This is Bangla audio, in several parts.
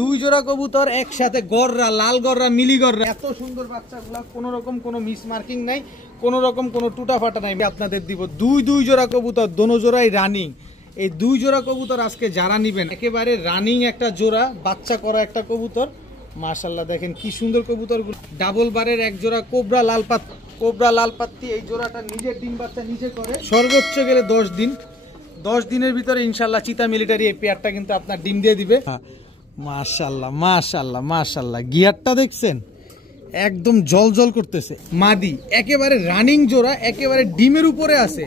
দুই জোড়া কবুতর একসাথে গররা, লাল গররা, মিলি গররা, এত সুন্দর বাচ্চাগুলা, কোনো রকম কোনো মিস মার্কিং নাই, কোনো রকম কোনো টুটা ফাটা নাই। আপনাদের দিব দুই জোড়া কবুতর, দোনো জোড়াই রানিং। এই দুই জোড়া কবুতর আজকে যারা নিবেন, একেবারে রানিং একটা জোড়া, বাচ্চা করা একটা কবুতর। মাশাআল্লাহ দেখেন কি সুন্দর কবুতরগুলো। ডাবল বারের এক জোড়া কোবরা লাল পাত্তি। এই জোড়াটা নিজের ডিম বাচ্চা নিজে করে, সর্বোচ্চ গেলে 10 দিনের ভিতরে ইনশাল্লাহ চিতা মিলিটারি এই পেয়ারটা কিন্তু আপনার ডিম দিয়ে দিবে। মাশাআল্লাহ মাশাআল্লাহ মাশাআল্লাহ, গিয়ারটা দেখছেন একদম জল করতেছে। মাদি একেবারে রানিং জোড়া, একেবারে ডিমের উপরে আছে।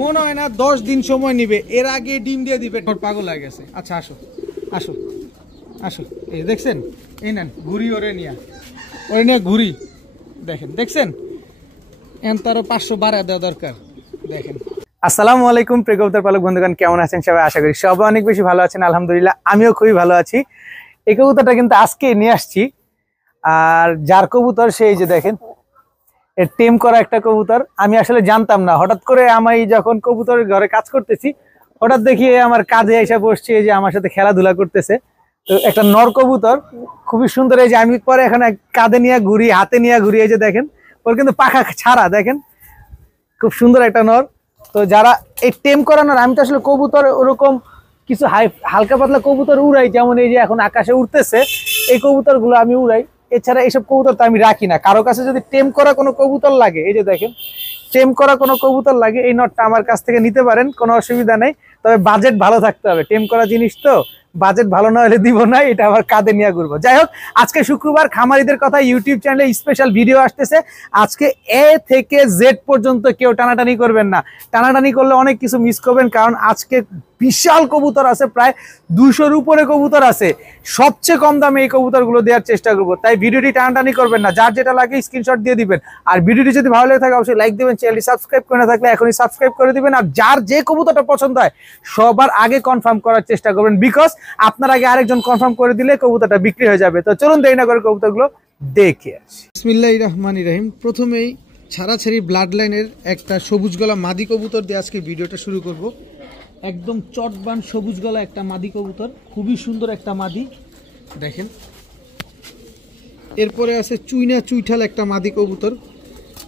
মনে হয় না 10 দিন সময় নিবে, এর আগে ডিম দিয়ে দিবে। পাগল হয়ে গেছে। আচ্ছা আসো আসো আসো, এই দেখছেন, এই নেন ঘুরি, ওরে নিয়ে ঘুরি। দেখছেন এখন তারও 500 বাড়া দেওয়া দরকার। দেখেন। আসসালামু আলাইকুম প্রিয় কবুতর পালক বন্ধুগণ, কেমন আছেন সবাই? আশা করি সবাই অনেক বেশি ভালো আছেন। আলহামদুলিল্লাহ আমিও খুবই ভালো আছি। এই কবুতরটা কিন্তু আজকে নিয়ে আসছি, আর যার কবুতর সেই যে দেখেন, এর টেম করা একটা কবুতর। আমি আসলে জানতাম না, হঠাৎ করে আমি যখন কবুতরের ঘরে কাজ করতেছি, হঠাৎ দেখি আমার কাজে এসে বসছে, যে আমার সাথে খেলাধুলা করতেছে। তো একটা নর কবুতর, খুবই সুন্দর। এই যে আমি পরে এখানে কাঁধে নিয়ে ঘুরি, হাতে নিয়ে ঘুরি, এই যে দেখেন ওর কিন্তু পাখা ছাড়া, দেখেন খুব সুন্দর একটা নর। তো যারা এই টেম করানোর, আমি তো আসলে কবুতর ওরকম কিছু হালকা পাতলা কবুতর উড়াই, যেমন এই যে এখন আকাশে উঠতেছে এই কবুতর গুলো আমি উড়াই। এছাড়া এইসব কবুতর তো আমি রাখি না। কারো কাছে যদি টেম করা কোনো কবুতর লাগে, এই যে দেখেন টেম করা কোনো কবুতর লাগে, এই নটটা আমার কাছ থেকে নিতে পারেন, কোনো অসুবিধা নেই। তবে বাজেট ভালো থাকতে হবে, টেম করা জিনিস তো, বাজেট ভালো না হলে দিব না, এটা আবার কাঁধে নিয়ে ঘুরবো। যাই হোক, আজকে শুক্রবার, খামারিদের কথা ইউটিউব চ্যানেলে স্পেশাল ভিডিও আসতেছে। আজকে এ থেকে জেড পর্যন্ত কেউ টানাটানি করবেন না। টানাটানি করলে অনেক কিছু মিস করবেন, কারণ আজকে বিশাল কবুতর আছে, প্রায় 200-র উপরে কবুতর আছে। সবচেয়ে কম দামে এই কবুতরগুলো দেওয়ার চেষ্টা করবো, তাই ভিডিওটি টানাটানি করবেন না। যার যেটা লাগে স্ক্রিনশট দিয়ে দিবেন। আর ভিডিওটি যদি ভালো লেগে থাকে অবশ্যই লাইক দিবেন, চ্যানেলটি সাবস্ক্রাইব করে না থাকলে এখনই সাবস্ক্রাইব করে দিবেন। আর যার যে কবুতরটা পছন্দ হয় সবার আগে কনফার্ম করার চেষ্টা করবেন, বিকজ আপনার আগে আরেকজন কনফার্ম করে দিলে কবুতরটা বিক্রি হয়ে যাবে। তো চলুন দেরি না করে কবুতরগুলো দেখে আসি। বিসমিল্লাহির রহমানির রহিম। প্রথমেই ছাড়াছাড়ি ব্লাড লাইনের একটা সবুজ গলা মাদি কবুতর দিয়ে আজকে ভিডিওটা শুরু করব। একদম চটবান সবুজ গলা একটা মাদি কবুতর, খুবই সুন্দর একটা মাদি, দেখেন। এরপরে আছে চুইনা চুইঠাল একটা মাদি কবুতর,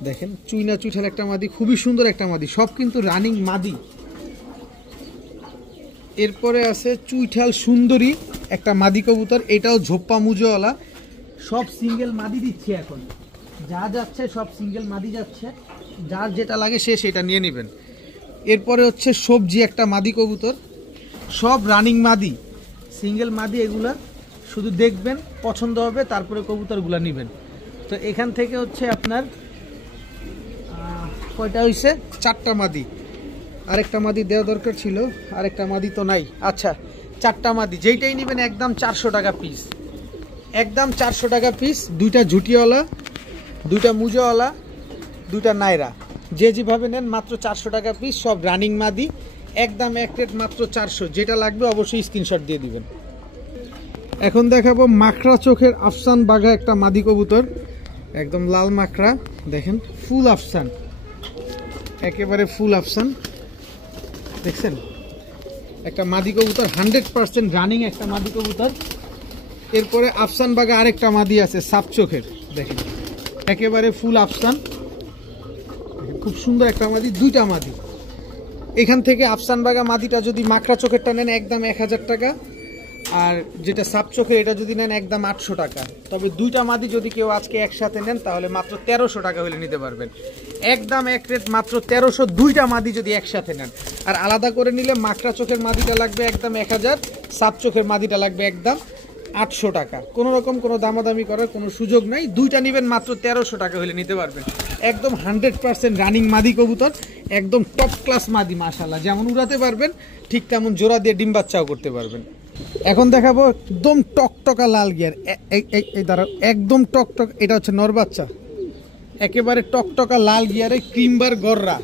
দেখেন চুইনা চুইঠাল একটা মাদি, খুবই সুন্দর একটা মাদি, সব কিন্তু রানিং মাদি। এরপরে আছে চুইঠাল সুন্দরী একটা মাদি কবুতর, এটাও ঝোপ্পা মুজোওয়ালা, সব সিঙ্গেল মাদি দিচ্ছে। এখন যা যাচ্ছে সব সিঙ্গেল মাদি যাচ্ছে, যার যেটা লাগে সে সেটা নিয়ে নেবেন। এরপরে হচ্ছে সবজি একটা মাদি কবুতর, সব রানিং মাদি, সিঙ্গেল মাদি। এগুলা শুধু দেখবেন, পছন্দ হবে, তারপরে কবুতরগুলা নেবেন। তো এখান থেকে হচ্ছে আপনার কয়টা হয়েছে? 4টা মাদি। আরেকটা মাদি দেওয়া দরকার ছিল, আরেকটা মাদি তো নাই। আচ্ছা 4টা মাদি, যেইটাই নেবেন একদম 400 টাকা পিস, একদম 400 টাকা পিস। 2টা ঝুটিওয়ালা, 2টা মুজোওয়ালা, 2টা নাইরা, যে যেভাবে নেন মাত্র 400 টাকা পিস, সব রানিং মাদি, একদম এক রেট মাত্র 400। যেটা লাগবে অবশ্যই স্ক্রিনশট দিয়ে দিবেন। এখন দেখাবো মাখরা চোখের আফসান বাঘা একটা মাদি কবুতর, একদম লাল মাখরা, দেখেন ফুল আফসান, একেবারে ফুল আফসান, দেখছেন একটা মাদি কবুতর, 100% রানিং একটা মাদি কবুতর। এরপরে আফসান বাঘা আরেকটা মাদি আছে সাপ চোখের, দেখেন একেবারে ফুল আফসান, খুব সুন্দর একটা মাদি, 2টা মাদি। এখান থেকে আফসান বাঘা মাদিটা যদি মাখরা চোখেরটা নেন একদম 1000 টাকা, আর যেটা সাপ চোখের এটা যদি নেন একদম 800 টাকা। তবে 2টা মাদি যদি কেউ আজকে একসাথে নেন তাহলে মাত্র 1300 টাকা হলে নিতে পারবেন, একদম এক রেট মাত্র 1300। 2টা মাদি যদি একসাথে নেন, আর আলাদা করে নিলে মাখরা চোখের মাদিটা লাগবে একদম 1000, সাপ চোখের মাদিটা লাগবে একদম 800 টাকা। কোনো রকম কোনো দামাদামি করার কোনো সুযোগ নাই, 2টা নেবেন মাত্র 1300 টাকা হলে নিতে পারবেন। একদম 100% রানিং মাদি কবুতর, একদম টপ ক্লাস মাদি, মাশাআল্লাহ। যেমন উড়াতে পারবেন ঠিক তেমন জোড়া দিয়ে ডিম বাচ্চাও করতে পারবেন। এখন দেখাবো একদম টকটকা লাল গিয়ার, এই দাঁড়াও, একদম টকটক, এটা হচ্ছে নর বাচ্চা, একেবারে টকটকা লাল গিয়ারে ক্রিমবার গররা,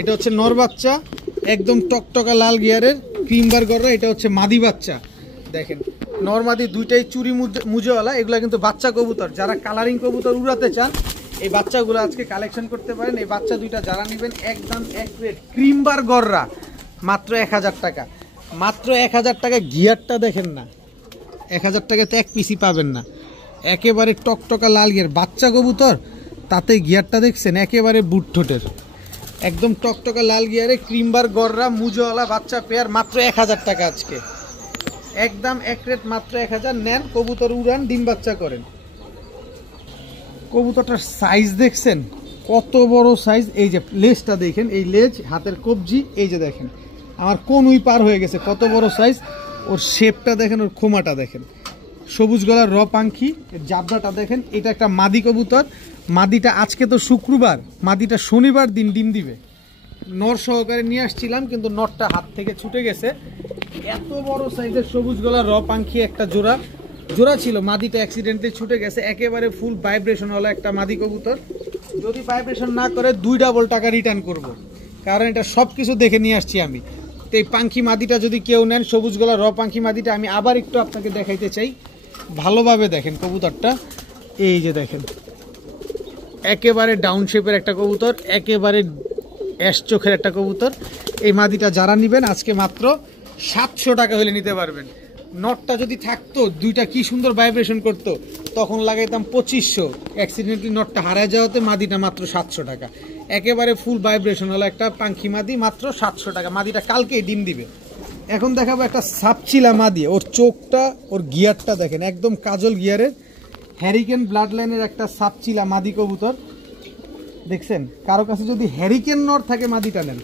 এটা হচ্ছে নর বাচ্চা, একদম টকটকা লাল গিয়ারের ক্রিমবার গররা, এটা হচ্ছে মাদি বাচ্চা। দেখেন নর মাদি 2টাই চুরি মুজোওয়ালা, এগুলা কিন্তু বাচ্চা কবুতর। যারা কালারিং কবুতর উড়াতে চান এই বাচ্চাগুলো আজকে কালেকশন করতে পারেন। এই বাচ্চা 2টা যারা নেবেন একদম এক রেট ক্রিমবার গররা, মাত্র 1000 টাকা, মাত্র 1000 টাকা। গিয়ারটা দেখেন না, 1000 টাকায় তো এক পিসি পাবেন না। একেবারে টকটকা লাল গিয়ার বাচ্চা কবুতর, তাতে গিয়ারটা দেখছেন একেবারে বুট ঠোঁটের, একদম টকটকা লাল গিয়ারে ক্রিমবার গররা মুজোওয়ালা বাচ্চা পেয়ার, মাত্র 1000 টাকা আজকে একদম এক রেট, মাত্র 1000। নেন কবুতর উড়ান, ডিম বাচ্চা করেন। কবুতরটার সাইজ দেখছেন কত বড় সাইজ, এই যে লেজটা দেখেন, এই লেজ, হাতের কবজি, এই যে দেখেন আমার কোনই পার হয়ে গেছে, কত বড় সাইজ। ওর শেপটা দেখেন, ওর খোমাটা দেখেন, সবুজ গলার র পাঙ্খি, জাবড়াটা দেখেন। এটা একটা মাদি কবুতর, মাদিটা আজকে তো শুক্রবার, মাদিটা শনিবার দিন ডিম দিবে। নর সহকারে নিয়ে আসছিলাম কিন্তু নরটা হাত থেকে ছুটে গেছে। এত বড় সাইজের সবুজ গলার র পাঙ্খি একটা জোড়া ছিল, মাদিটা অ্যাক্সিডেন্টে ছুটে গেছে। একেবারে ফুল ভাইব্রেশন হলো একটা মাদি কবুতর, যদি ভাইব্রেশন না করে 2 ডাবল টাকা রিটার্ন করব, কারণ এটা সব কিছু দেখে নিয়ে আসছি আমি। তো এই পাঙ্খি মাদিটা যদি কেউ নেন, সবুজ গলার র পাঙ্খি মাদিটা, আমি আবার একটু আপনাকে দেখাইতে চাই, ভালোভাবে দেখেন কবুতরটা। এই যে দেখেন একেবারে ডাউন শেপের একটা কবুতর, একেবারে অ্যাশ চোখের একটা কবুতর। এই মাদিটা যারা নেবেন আজকে মাত্র 700 টাকা হলে নিতে পারবেন। নটটা যদি থাকতো, দুইটা কি সুন্দর ভাইব্রেশন করতো, তখন লাগাইতাম 2500। অ্যাক্সিডেন্টলি নটটা হারিয়ে যাওয়াতে মাদিটা মাত্র 700 টাকা। একেবারে ফুল ভাইব্রেশন হলো একটা পাঙ্খি মাদি, মাত্র 700 টাকা। মাদিটা কালকেই ডিম দিবে। এখন দেখাবো একটা সাপচিলা মাদি, ওর চোখটা, ওর গিয়ারটা দেখেন, একদম কাজল গিয়ারের, হ্যারিকেন ব্লাড লাইনের একটা সাপচিলা মাদি কবুতর দেখছেন। কারো কাছে যদি হ্যারিকেন নর থাকে, মাদিটা নেন,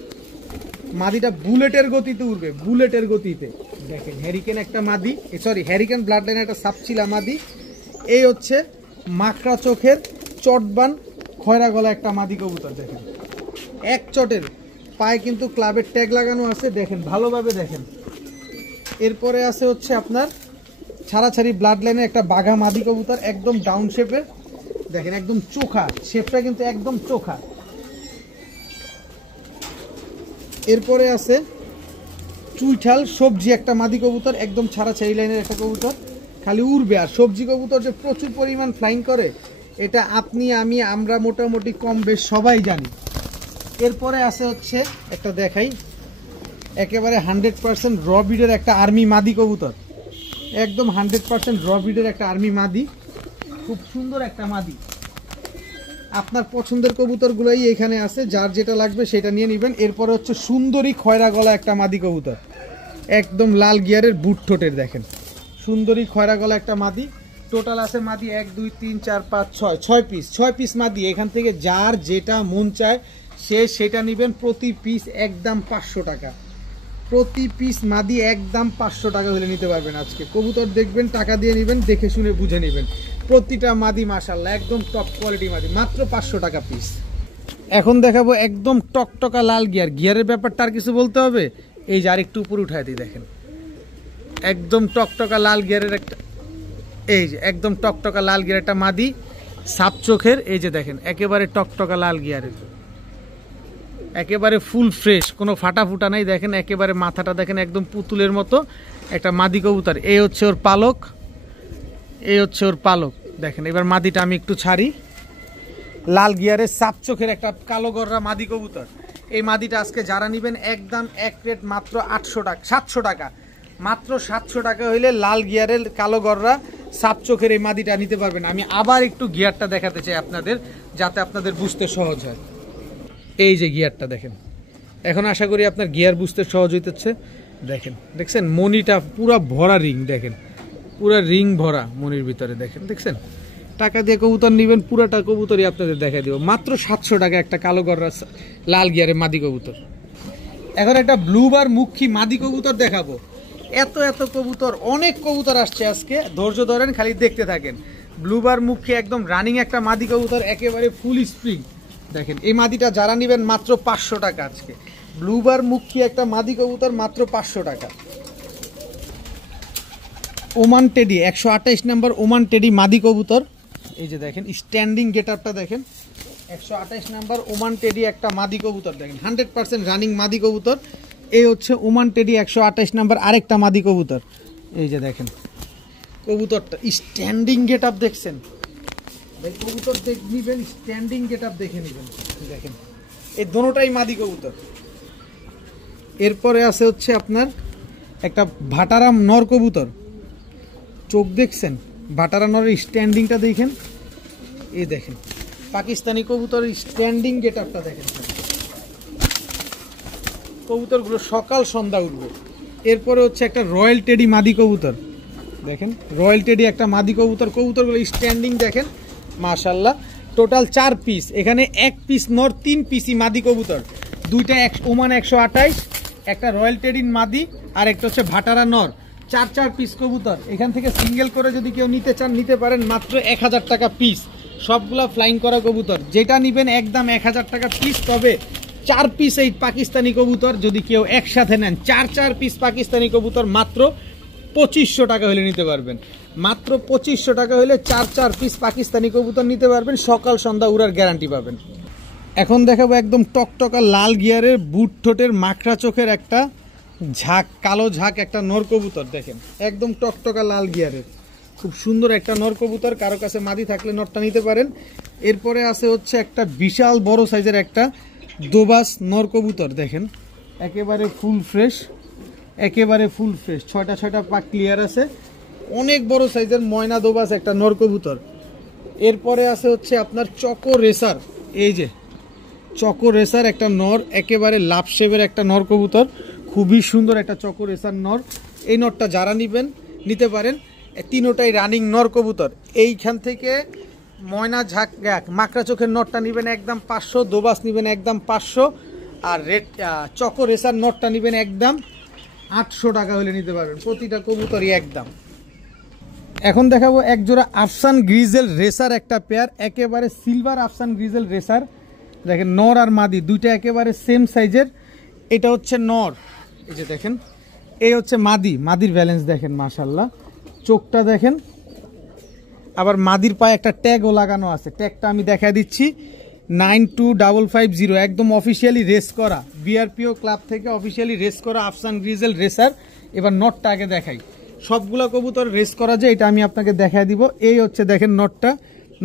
মাদিটা বুলেটের গতিতে উঠবে, বুলেটের গতিতে। দেখেন হ্যারিকেন একটা মাদি, সরি হ্যারিকেন ব্লাড লাইনের একটা সাপচিলা মাদি। এই হচ্ছে মাকড়া চোখের চটবান খয়রা গলা একটা মাদি কবুতর, দেখেন এক চটের পায়ে কিন্তু ক্লাবের ট্যাগ লাগানো আছে, দেখেন ভালোভাবে দেখেন। এরপরে আছে হচ্ছে আপনার ছাড়াছাড়ি ব্লাড লাইনের একটা বাঘা মাদি কবুতর, একদম ডাউন শেপের, দেখেন একদম চোখা, শেপটা কিন্তু একদম চোখা। এরপরে আছে চুইঠাল সবজি একটা মাদি কবুতর, একদম ছাড়াছাড়ি লাইনের একটা কবুতর, খালি উড়বে। আর সবজি কবুতর যে প্রচুর পরিমাণ ফ্লাইং করে, এটা আপনি আমি আমরা মোটামুটি কম বেশ সবাই জানি। এরপরে আছে হচ্ছে একটা দেখাই, একেবারে 100% র ব্রিডের একটা আর্মি মাদি কবুতর, একদম 100% র ব্রিডের একটা আর্মি মাদি, খুব সুন্দর একটা মাদি। আপনার পছন্দের কবুতরগুলোই এখানে আছে, যার যেটা লাগবে সেটা নিয়ে নেবেন। এরপরে হচ্ছে সুন্দরী খয়রা গলা একটা মাদি কবুতর, একদম লাল গিয়ারের বুট ঠোঁটের, দেখেন সুন্দরী খয়রা গলা একটা মাদি। টোটাল আছে মাদি 1 2 3 4 5 6 6 পিস মাদি। এখান থেকে যার যেটা মন চায় সে সেটা নেবেন। প্রতি পিস একদম 500 টাকা, প্রতি পিস মাদি একদম 500 টাকা হলে নিতে পারবেন। আজকে কবুতর দেখবেন, টাকা দিয়ে নেবেন, দেখে শুনে বুঝে নেবেন। প্রতিটা মাদি মাশাআল্লাহ একদম টপ কোয়ালিটি মাদি, মাত্র 500 টাকা পিস। এখন দেখাবো একদম টকটকা লাল গিয়ার। গিয়ারের ব্যাপারটা আর কিছু বলতে হবে, এই যে আরেকটু উপরে উঠায় দিই, দেখেন একদম টকটকা লাল গিয়ারের একটা, এই যে একদম টকটকা লাল গিয়ার একটা মাদি, সাপ চোখের, এই যে দেখেন একেবারে টকটকা লাল গিয়ারের, একেবারে ফুল ফ্রেশ, কোনো ফাটা ফুটা নাই। দেখেন একেবারে মাথাটা দেখেন একদম পুতুলের মতো একটা মাদি কবুতর। এই হচ্ছে ওর পালক, এই হচ্ছে ওর পালক, দেখেন। এবার মাদিটা আমি একটু ছাড়ি, লাল গিয়ারের সাপ চোখের একটা কালো গররা মাদি কবুতর। এই মাদিটা আজকে যারা নেবেন একদম এক রেট, মাত্র 800 টাকা, 700 টাকা, মাত্র 700 টাকা হইলে লাল গিয়ারের কালো গররা সাপ চোখের এই মাদিটা নিতে পারবেন। আমি আবার একটু গিয়ারটা দেখাতে চাই আপনাদের, যাতে আপনাদের বুঝতে সহজ হয়। এই যে গিয়ারটা দেখেন, এখন আশা করি আপনার গিয়ার বুঝতে সহজ হইতেছে। দেখেন, দেখছেন মনিটা পুরা ভরা রিং, দেখেন পুরা রিং ভরা মনির ভিতরে, দেখেন দেখছেন। টাকা দিয়ে কবুতর নেবেন, পুরাটা কবুতরই আপনাদের দেখা দিব, মাত্র 700 টাকা একটা কালো গররা লাল গিয়ারের মাদি কবুতর। এখন একটা ব্লুবার মুখী মাদি কবুতর দেখাবো। এত এত কবুতর, অনেক কবুতর আসছে আজকে, ধৈর্য ধরেন, খালি দেখতে থাকেন। ব্লুবার মুখী একদম রানিং একটা মাদি কবুতর, একেবারে ফুল স্প্রিং। দেখেন এই মাদিটা যারা নেবেন মাত্র 500 টাকা আজকে। ব্লুবার মুখী একটা মাদি কবুতর, মাত্র 500 টাকা। ওমান টেডি 128 নম্বর ওমান টেডি মাদি কবুতর, এই যে দেখেন স্ট্যান্ডিং গেট আপটা দেখেন। 128 নম্বর ওমান টেডি একটা মাদি কবুতর, দেখেন 100% রানিং মাদি কবুতর। এই হচ্ছে ওমান টেডি 128 নম্বর আরেকটা মাদি কবুতর, এই যে দেখেন কবুতরটা স্ট্যান্ডিং গেট আপ দেখছেন। কবুতর নিবেন, স্ট্যান্ডিং গেট আপ দেখে নেবেন, দেখেন এই দোনোটাই মাদি কবুতর। এরপরে আছে হচ্ছে আপনার একটা ভাটারাম নর কবুতর, চোখ দেখছেন, ভাটারা নরের স্ট্যান্ডিংটা দেখেন, এই দেখেন পাকিস্তানি কবুতরের স্ট্যান্ডিং গেটআপটা দেখেন। কবুতরগুলো সকাল সন্ধ্যা উঠবে। এরপরে হচ্ছে একটা রয়্যাল টেডি মাদি কবুতর দেখেন, রয়্যাল টেডি একটা মাদি কবুতর। কবুতরগুলো স্ট্যান্ডিং দেখেন মাশাআল্লাহ। টোটাল 4 পিস, এখানে 1 পিস নর, 3 পিসি মাদি কবুতর। দুইটা ওমান 128, একটা রয়্যাল টেডিন মাদি আর একটা হচ্ছে ভাটারা নর। 4 পিস কবুতর। এখান থেকে সিঙ্গেল করে যদি কেউ নিতে চান নিতে পারেন, মাত্র 1000 টাকা পিস। সবগুলা ফ্লাইং করা কবুতর, যেটা নেবেন একদম 1000 টাকা পিস। তবে 4 পিস এই পাকিস্তানি কবুতর যদি কেউ একসাথে নেন, 4 পিস পাকিস্তানি কবুতর মাত্র 2500 টাকা হলে নিতে পারবেন। মাত্র 2500 টাকা হলে 4 পিস পাকিস্তানি কবুতর নিতে পারবেন, সকাল সন্ধ্যা উড়ার গ্যারান্টি পাবেন। এখন দেখাবো একদম টকটকা লাল গিয়ারের বুট ঠোঁটের মাখরা চোখের একটা ঝাঁক, কালো ঝাঁক একটা নর কবুতর দেখেন, একদম টকটকা লাল গিয়ারের খুব সুন্দর একটা নর কবুতর। কারো কাছে মাদি থাকলে নরটা নিতে পারেন। এরপরে আছে হচ্ছে একটা বিশাল বড় সাইজের একটা দোবাস নর কবুতর দেখেন, একেবারে ফুল ফ্রেশ, একেবারে ফুল ফ্রেশ। 6টা পাক ক্লিয়ার আছে, অনেক বড় সাইজের ময়না দোবাস একটা নর কবুতর। এরপরে আছে হচ্ছে আপনার চকো রেসার, এই যে চকো রেসার একটা নর, একেবারে লাভ শেপের একটা নর কবুতর, খুবই সুন্দর একটা চকো রেসার নর। এই নরটা যারা নিবেন নিতে পারেন, তিনোটাই রানিং নর কবুতর। এইখান থেকে ময়না ঝাঁক মাকড়া চোখের নরটা নেবেন একদম 500, দোবাস নেবেন একদম 500, আর রেড চকো রেসার নরটা নেবেন একদম 800 টাকা হলে নিতে পারবেন, প্রতিটা কবুতরই একদম। এখন দেখাবো এক জোড়া আফসান গ্রিজেল রেসার একটা পেয়ার, একেবারে সিলভার আফসান গ্রিজেল রেসার দেখেন, নর আর মাদি দুইটা একেবারে সেম সাইজের। এটা হচ্ছে নর, এই যে দেখেন, এই হচ্ছে মাদি। মাদির ব্যালেন্স দেখেন মাশাআল্লাহ, চোখটা দেখেন। আবার মাদির পায়ে একটা ট্যাগও লাগানো আছে, ট্যাগটা আমি দেখা দিচ্ছি 92550, একদম অফিসিয়ালি রেস করা, বিআরপিও ক্লাব থেকে অফিসিয়ালি রেস করা আফসান গ্রিজেল রেসার। এবার নটটা আগে দেখাই, সবগুলা কবুতর রেস করা যায়, এটা আমি আপনাকে দেখাই দিব। এই হচ্ছে দেখেন নটটা,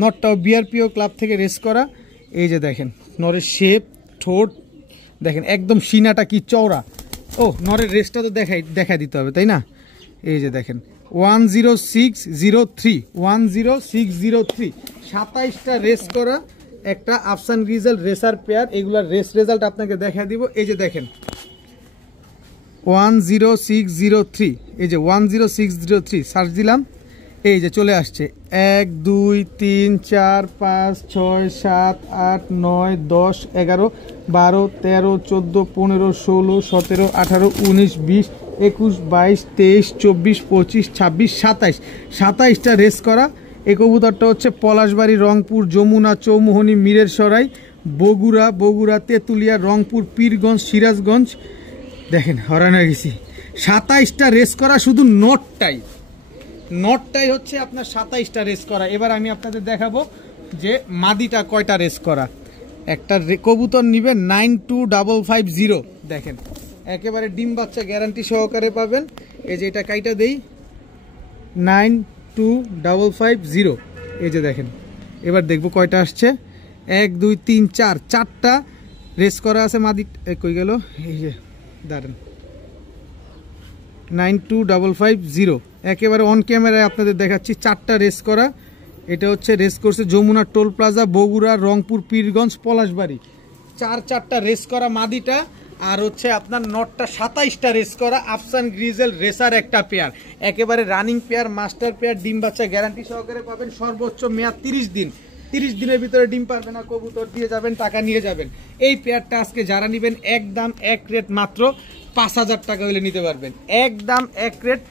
নটটাও বিআরপিও ক্লাব থেকে রেস করা। এই যে দেখেন নরের শেপ, ঠোঁট দেখেন, একদম সিনাটা কি চওড়া। ও নরের রেসটা তো দেখা দিতে হবে তাই না। এই যে দেখেন 10603, 10603, 27টা রেস করা একটা আফসান গ্রিজেল রেসার পেয়ার। এগুলার রেস রেজাল্ট আপনাকে দেখা দিব। এই যে দেখেন 10603, এই যে 10603 সার্চ দিলাম, এই যে চলে আসছে। 1 2 3 4 5 6 7 8 9 10 11 12 13 14 15 16 17 18 19 20 21 22 23 24 25 26 27, 27টা রেস করা। এই কবুতরটা হচ্ছে পলাশবাড়ি, রংপুর, যমুনা, চৌমোহনী, মিরের সরাই, বগুড়া, তেঁতুলিয়া, রংপুর, পীরগঞ্জ, সিরাজগঞ্জ দেখেন, হরান হয়ে গেছি। 27টা রেস করা, শুধু নটটাই হচ্ছে আপনার 27টা রেস করা। এবার আমি আপনাদের দেখাবো যে মাদিটা কয়টা রেস করা। একটা কবুতর নিবে 92550 দেখেন, একেবারে ডিম বাচ্চা গ্যারান্টি সহকারে পাবেন। এই যে এটা কাইটা দেই 92550, এই যে দেখেন। এবার দেখবো কয়টা আসছে, 1 2 3 4, 4টা রেস করা আছে। মাদি কই গেল, এই যে দাঁড়ান, 92550 একেবারে অন ক্যামেরায় আপনাদের দেখাচ্ছি, 4টা রেস করা। এটা হচ্ছে রেস করছে যমুনা টোল প্লাজা, বগুড়া, রংপুর, পীরগঞ্জ, পলাশবাড়ি। 4টা রেস করা মাদিটা, আর হচ্ছে আপনার নটটা 27টা রেস করা আফসান গ্রিজেল রেসার একটা পেয়ার, একেবারে রানিং পেয়ার, মাস্টার পেয়ার, ডিম বাচ্চা গ্যারান্টি সহকারে পাবেন। সর্বোচ্চ মেয়াদ 30 দিন, 30 দিনের ভিতরে ডিম পারবে না, কবুতর দিয়ে যাবেন, টাকা নিয়ে যাবেন। এই পেয়ারটা আজকে যারা নেবেন একদম এক রেট মাত্র 5000 টাকা হলে নিতে পারবেন, একদম এক রেট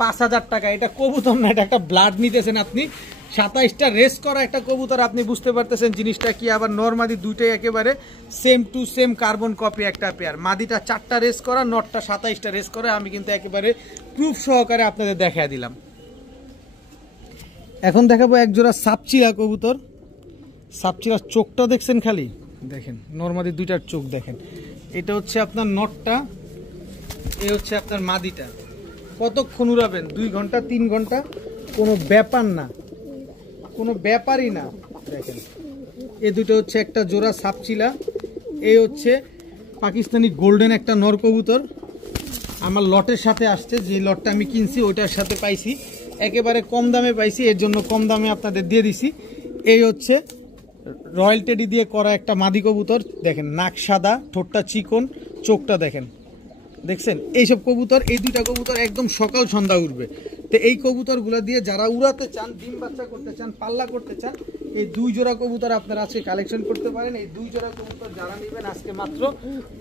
5000 টাকা। এটা কবুতর না, এটা একটা ব্লাড নিতেছেন আপনি। 27টা রেস করা একটা কবুতর, আপনি বুঝতে পারতেছেন জিনিসটা কি। আবার নরমাদি দুইটাই একেবারে same to same carbon copy একটা পেয়ার। মাদিটা 4টা রেস করা, নটটা 27টা রেস করা। আমি কিন্তু একেবারে প্রুফ সহকারে আপনাদের দেখা দিলাম। এখন দেখাবো এক জোড়া সাপচিলা কবুতর। সাপচিলার চোখটা দেখছেন খালি, দেখেন নরমাদি দুইটার চোখ দেখেন। এটা হচ্ছে আপনার নটটা, এই হচ্ছে আপনার মাদিটা। কতক্ষণ উড়াবেন, 2 ঘন্টা 3 ঘন্টা, কোনো ব্যাপার না, কোনো ব্যাপারই না। দেখেন এই দুটো হচ্ছে একটা জোড়া সাপচিলা। এই হচ্ছে পাকিস্তানি গোল্ডেন একটা নর কবুতর, আমার লটের সাথে আসছে, যে লটটা আমি কিনছি ওইটার সাথে পাইছি। একেবারে কম দামে পাইছি, এর জন্য কম দামে আপনাদের দিয়ে দিছি। এই হচ্ছে রয়্যাল টেডি দিয়ে করা একটা মাদি কবুতর, দেখেন নাক সাদা, ঠোঁটটা চিকন, চোখটা দেখেন, দেখছেন? এইসব কবুতর, এই দুইটা কবুতর একদম সকাল সন্ধ্যা উঠবে। তো এই কবুতরগুলো দিয়ে যারা উড়াতে চান, ডিম বাচ্চা করতে চান, পাল্লা করতে চান, এই 2 জোড়া কবুতর আপনারা আজকে কালেকশন করতে পারেন। এই 2 জোড়া কবুতর যারা নেবেন আজকে মাত্র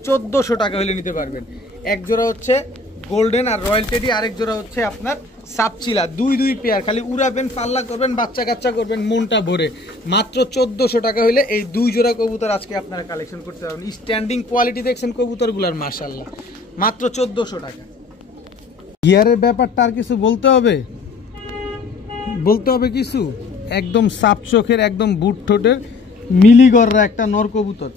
1400 টাকা হলে নিতে পারবেন। এক জোড়া হচ্ছে গোল্ডেন আর রয়্যাল টেডি, আরেক জোড়া হচ্ছে আপনার সাপচিলা, দুই পেয়ার, খালি উড়াবেন, পাল্লা করবেন, বাচ্চা কাচ্চা করবেন মনটা ভরে। মাত্র 1400 টাকা হলে এই 2 জোড়া কবুতর আজকে আপনারা কালেকশন করতে পারবেন। স্ট্যান্ডিং কোয়ালিটি দেখছেন কবুতরগুলোর, মাশাআল্লাহ, মাত্র 1400 টাকা। গিয়ারের ব্যাপারটা আর কিছু বলতে হবে? বলতে হবে কিছু? একদম সাপ চোখের, একদম বুট ঠোঁটের মিলিগররা একটা নর কবুতর,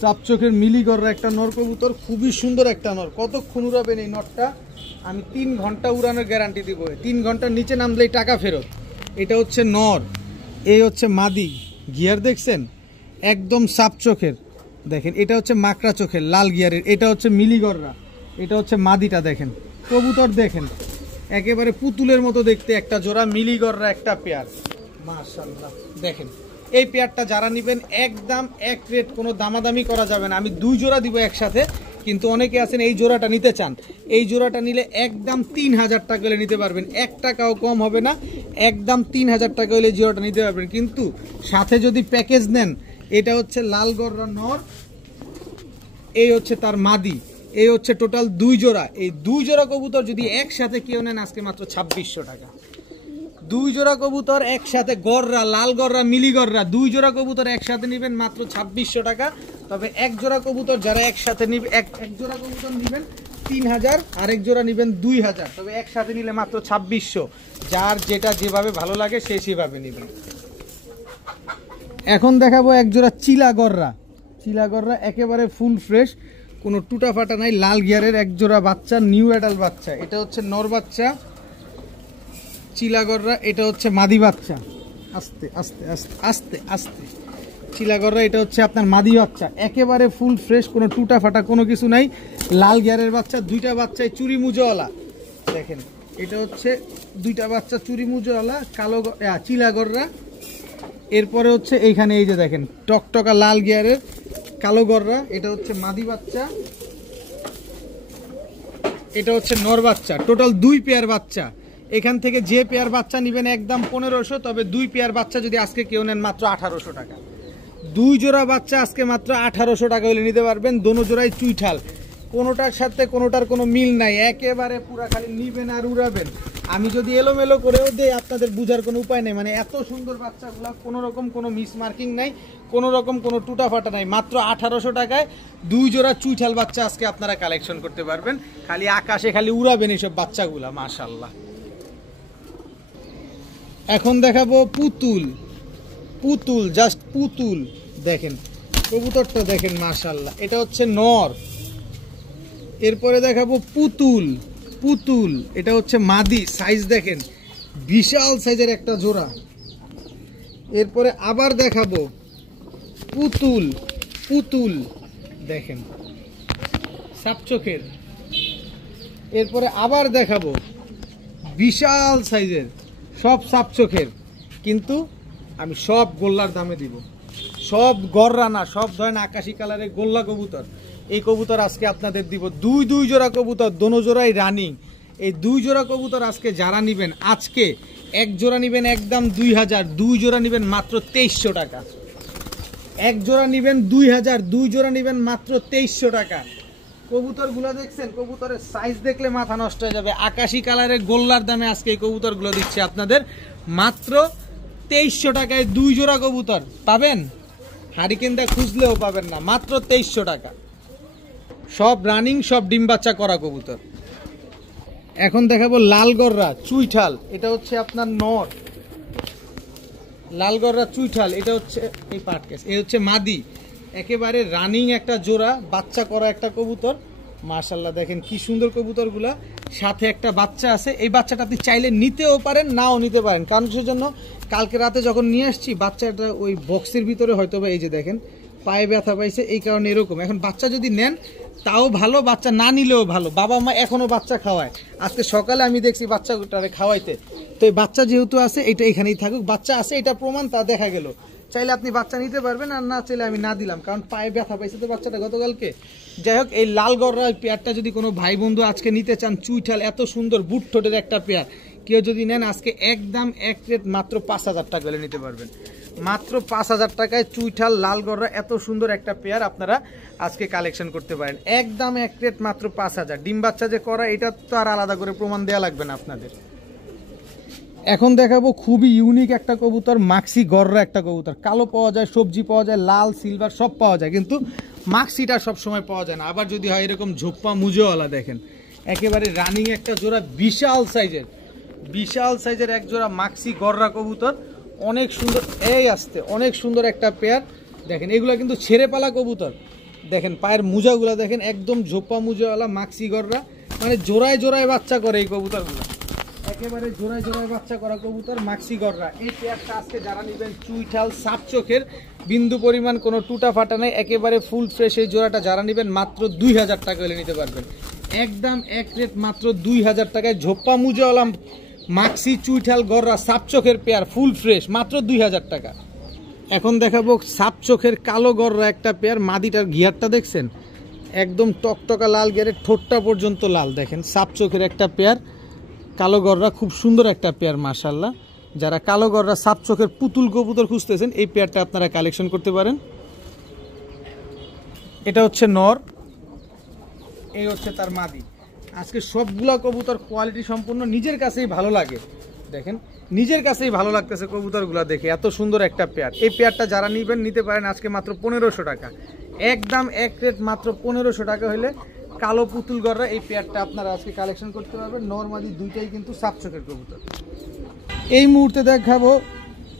সাপ চোখের মিলিগররা একটা নর কবুতর, খুবই সুন্দর একটা নর। কতক্ষণ উড়াবেন এই নরটা? আমি 3 ঘন্টা উড়ানোর গ্যারান্টি দিব। 3 ঘন্টার নিচে নামলেই টাকা ফেরত। এটা হচ্ছে নর, এই হচ্ছে মাদি। গিয়ার দেখছেন একদম সাপ চোখের, দেখেন এটা হচ্ছে মাকড়া চোখের লাল গিয়ারের, এটা হচ্ছে মিলিগররা, এটা হচ্ছে মাদিটা। দেখেন কবুতর দেখেন, একেবারে পুতুলের মতো দেখতে একটা জোড়া, মিলিগররা একটা পেয়ার, মাশাআল্লাহ। দেখেন এই পেয়ারটা যারা নেবেন একদম এক রেট, কোনো দামাদামি করা যাবে না। আমি 2 জোড়া দিব একসাথে, কিন্তু অনেকে আছেন এই জোড়াটা নিতে চান। এই জোড়াটা নিলে একদম 3000 টাকা হলে নিতে পারবেন, 1 টাকাও কম হবে না। একদম 3000 টাকা হলে জোড়াটা নিতে পারবেন। কিন্তু সাথে যদি প্যাকেজ নেন, এটা হচ্ছে লাল গররা নর, এই হচ্ছে তার মাদি, এই হচ্ছে টোটাল 2 জোড়া। এই 2 জোড়া কবুতর যদি একসাথে কেউ নেন আজকে মাত্র 2600 টাকা। 2 জোড়া কবুতর একসাথে, গররা, লাল গররা, মিলি গররা, 2 জোড়া কবুতর একসাথে নেবেন মাত্র 2600 টাকা। তবে এক জোড়া কবুতর যারা একসাথে নিবে, এক জোড়া কবুতর নেবেন 3000, আরেক জোড়া নেবেন 2000। তবে একসাথে নিলে মাত্র 2600। যার যেটা যেভাবে ভালো লাগে সে সেভাবে নেবেন। এখন দেখাবো এক জোড়া চিলাগররা। চিলাগররা একেবারে ফুল ফ্রেশ, কোনো টুটা ফাটা নাই, লাল গিয়ারের এক জোড়া বাচ্চা, নিউ অ্যাডাল্ট বাচ্চা। এটা হচ্ছে নর বাচ্চা চিলাগররা, এটা হচ্ছে মাদি বাচ্চা। আস্তে আস্তে আস্তে আস্তে আস্তে চিলাগররা, এটা হচ্ছে আপনার মাদি বাচ্চা, একেবারে ফুল ফ্রেশ, কোনো টুটা ফাটা কোনো কিছু নাই। লাল গিয়ারের বাচ্চা, 2টা বাচ্চায় চুরি মুজোওয়ালা। দেখেন এটা হচ্ছে 2টা বাচ্চা চুরি মুজোওয়ালা, কালো চিলাগররা। এরপরে হচ্ছে এইখানে এই যে দেখেন টকটকা লাল গিয়ারের কালো গররা, এটা হচ্ছে মাদি বাচ্চা, এটা হচ্ছে নর বাচ্চা। টোটাল 2 পেয়ার বাচ্চা। এখান থেকে যে পেয়ার বাচ্চা নেবেন একদম 1500, তবে 2 পেয়ার বাচ্চা যদি আজকে কেউ নেন মাত্র 1800 টাকা। 2 জোড়া বাচ্চা আজকে মাত্র 1800 টাকা হলে নিতে পারবেন। দোনো জোড়াই চুইঠাল, কোনোটার সাথে কোনোটার কোনো মিল নাই, একেবারে পুরা খালি নিবেন আর উড়াবেন। আমি যদি এলোমেলো করেও দেই আপনাদের বুঝার কোনো উপায় নেই। মানে এত সুন্দর বাচ্চাগুলো, কোনো রকম কোনো মিস মার্কিং নাই, কোনো রকম কোনো টুটা ফাটা নাই। মাত্র 1800 টাকায় 2 জোড়া চুইঠাল বাচ্চা আজকে আপনারা কালেকশন করতে পারবেন। খালি আকাশে খালি উড়াবেন এইসব বাচ্চাগুলা, মাশাআল্লাহ। এখন দেখাবো পুতুল। পুতুল, জাস্ট পুতুল। দেখেন কবুতরটা দেখেন, মাশাআল্লাহ, এটা হচ্ছে নর। এরপরে দেখাবো পুতুল। পুতুল, এটা হচ্ছে মাদি, সাইজ দেখেন বিশাল সাইজের একটা জোড়া। এরপরে আবার দেখাবো পুতুল। পুতুল দেখেন সাপ চোখের। এরপরে আবার দেখাবো বিশাল সাইজের, সব সাপ চোখের, কিন্তু আমি সব গোল্লার দামে দিব। সব গররা না, সব ধরেন আকাশি কালারের গোল্লা কবুতর। এই কবুতর আজকে আপনাদের দিব 2 জোড়া কবুতর, দোনো জোড়াই রানিং। এই 2 জোড়া কবুতর আজকে যারা নেবেন, আজকে এক জোড়া নেবেন একদম 2000, 2 জোড়া নেবেন মাত্র 2300 টাকা। এক জোড়া নেবেন 2000, 2 জোড়া নেবেন মাত্র 2300 টাকা। কবুতরগুলো দেখছেন, কবুতরের সাইজ দেখলে মাথা নষ্ট হয়ে যাবে। আকাশি কালারের গোল্লার দামে আজকে এই কবুতরগুলো দিচ্ছে আপনাদের মাত্র 2300 টাকায়। 2 জোড়া কবুতর পাবেন, হারিকেন দা খুঁজলেও পাবেন না, মাত্র 2300 টাকা। সব রানিং, সব ডিম বাচ্চা করা কবুতর। এখন দেখাবো লালগররা চুইঠাল, এটা হচ্ছে আপনার নর। লালগররা চুইঠাল, এটা হচ্ছে এই পাটকেস, এই হচ্ছে মাদি, একেবারে রানিং একটা জোড়া, বাচ্চা করা একটা কবুতর। মাশাআল্লাহ দেখেন কি সুন্দর কবুতরগুলা। সাথে একটা বাচ্চা আছে, এই বাচ্চাটা আপনি চাইলে নিতেও পারেন, নাও নিতে পারেন। কারণ সেজন্য কালকে রাতে যখন নিয়ে আসছি বাচ্চাটা ওই বক্সের ভিতরে হয়তো বা এই যে দেখেন পায়ে ব্যথা পাইছে, এই কারণে এরকম। এখন বাচ্চা যদি নেন তাও ভালো, বাচ্চা না নিলেও ভালো। বাবা মা এখনো বাচ্চা খাওয়ায়, আজকে সকালে আমি দেখছি বাচ্চাটারে খাওয়াইতে। তো এই বাচ্চা যেহেতু আছে এটা এখানেই থাকুক, বাচ্চা আছে এটা প্রমাণ, তা দেখা গেল। চাইলে আপনি বাচ্চা নিতে পারবেন, আর না চাইলে আমি না দিলাম, কারণ পায়ে ব্যথা পাইছে তো বাচ্চাটা গতকালকে। যাই হোক, এই লাল গররা পেয়ারটা যদি কোনো ভাই বন্ধু আজকে নিতে চান, চুইঠাল এত সুন্দর বুট ঠোঁটের একটা পেয়ার, কেউ যদি নেন আজকে একদম এক রেট মাত্র 5,000 টাকা হলে নিতে পারবেন। মাত্র 5,000 টাকায় চুইঠাল লাল গররা এত সুন্দর একটা পেয়ার আপনারা আজকে কালেকশন করতে পারেন। একদম এক রেট মাত্র 5,000। ডিম বাচ্চা যে করা এটা তো আর আলাদা করে প্রমাণ দেওয়া লাগবে না আপনাদের। এখন দেখাবো খুবই ইউনিক একটা কবুতর, মাক্সি গররা একটা কবুতর। কালো পাওয়া যায়, সবজি পাওয়া যায়, লাল সিলভার সব পাওয়া যায়, কিন্তু মাক্সিটা সব সময় পাওয়া যায় না। আবার যদি হয় এরকম ঝোপ্পা মুজোওয়ালা, দেখেন একেবারে রানিং একটা জোড়া, বিশাল সাইজের এক জোড়া মাক্সি গররা কবুতর, অনেক সুন্দর। এই আসতে অনেক সুন্দর একটা পেয়ার। দেখেন এগুলো কিন্তু ছেড়ে পালা কবুতর, দেখেন পায়ের মুজাগুলো দেখেন একদম ঝোপ্পা মুজাওয়ালা মাক্সি গররা, মানে জোড়ায় জোড়ায় বাচ্চা করে এই কবুতরগুলো, একেবারে জোড়ায় জোড়ায় বাচ্চা করা কবুতর মাক্সি গররা। এই পেয়ারটা আজকে যারা নেবেন, চুইঠাল সাপ চোখের, বিন্দু পরিমাণ কোনো টুটা ফাটা নেই, একেবারে ফুল ফ্রেশ। এই জোড়াটা যারা নেবেন মাত্র 2,000 টাকা হলে নিতে পারবেন। একদম এক রেট মাত্র 2,000 টাকায় ঝোপ্পা মুজাওয়ালা মাক্সি চুইঠাল গররা সাপ চোখের পেয়ার, ফুল ফ্রেশ, মাত্র 2,000 টাকা। এখন দেখাবো সাপ চোখের কালো গররা একটা পেয়ার। মাদিটার গিয়ারটা দেখছেন, একদম টকটকা লাল গিয়ারের, ঠোঁটটা পর্যন্ত লাল। দেখেন সাপ চোখের একটা পেয়ার কালো গররা, খুব সুন্দর একটা পেয়ার মাশাআল্লাহ। যারা কালো গররা সাপ চোখের পুতুল কবুতর খুঁজতেছেন, এই পেয়ারটা আপনারা কালেকশন করতে পারেন। এটা হচ্ছে নর, এই হচ্ছে তার মাদি। আজকে সবগুলা কবুতর কোয়ালিটি সম্পূর্ণ, নিজের কাছেই ভালো লাগে। দেখেন নিজের কাছেই ভালো লাগতেছে কবুতরগুলো দেখে, এত সুন্দর একটা পেয়ার। এই পেয়ারটা যারা নিবেন নিতে পারেন আজকে মাত্র 1500 টাকা। একদম এক রেট মাত্র 1500 টাকা হলে কালো পুতুল গররা এই পেয়ারটা আপনারা আজকে কালেকশন করতে পারবেন। নরমাদি দুইটাই কিন্তু সাপ চোখের কবুতর। এই মুহূর্তে দেখাবো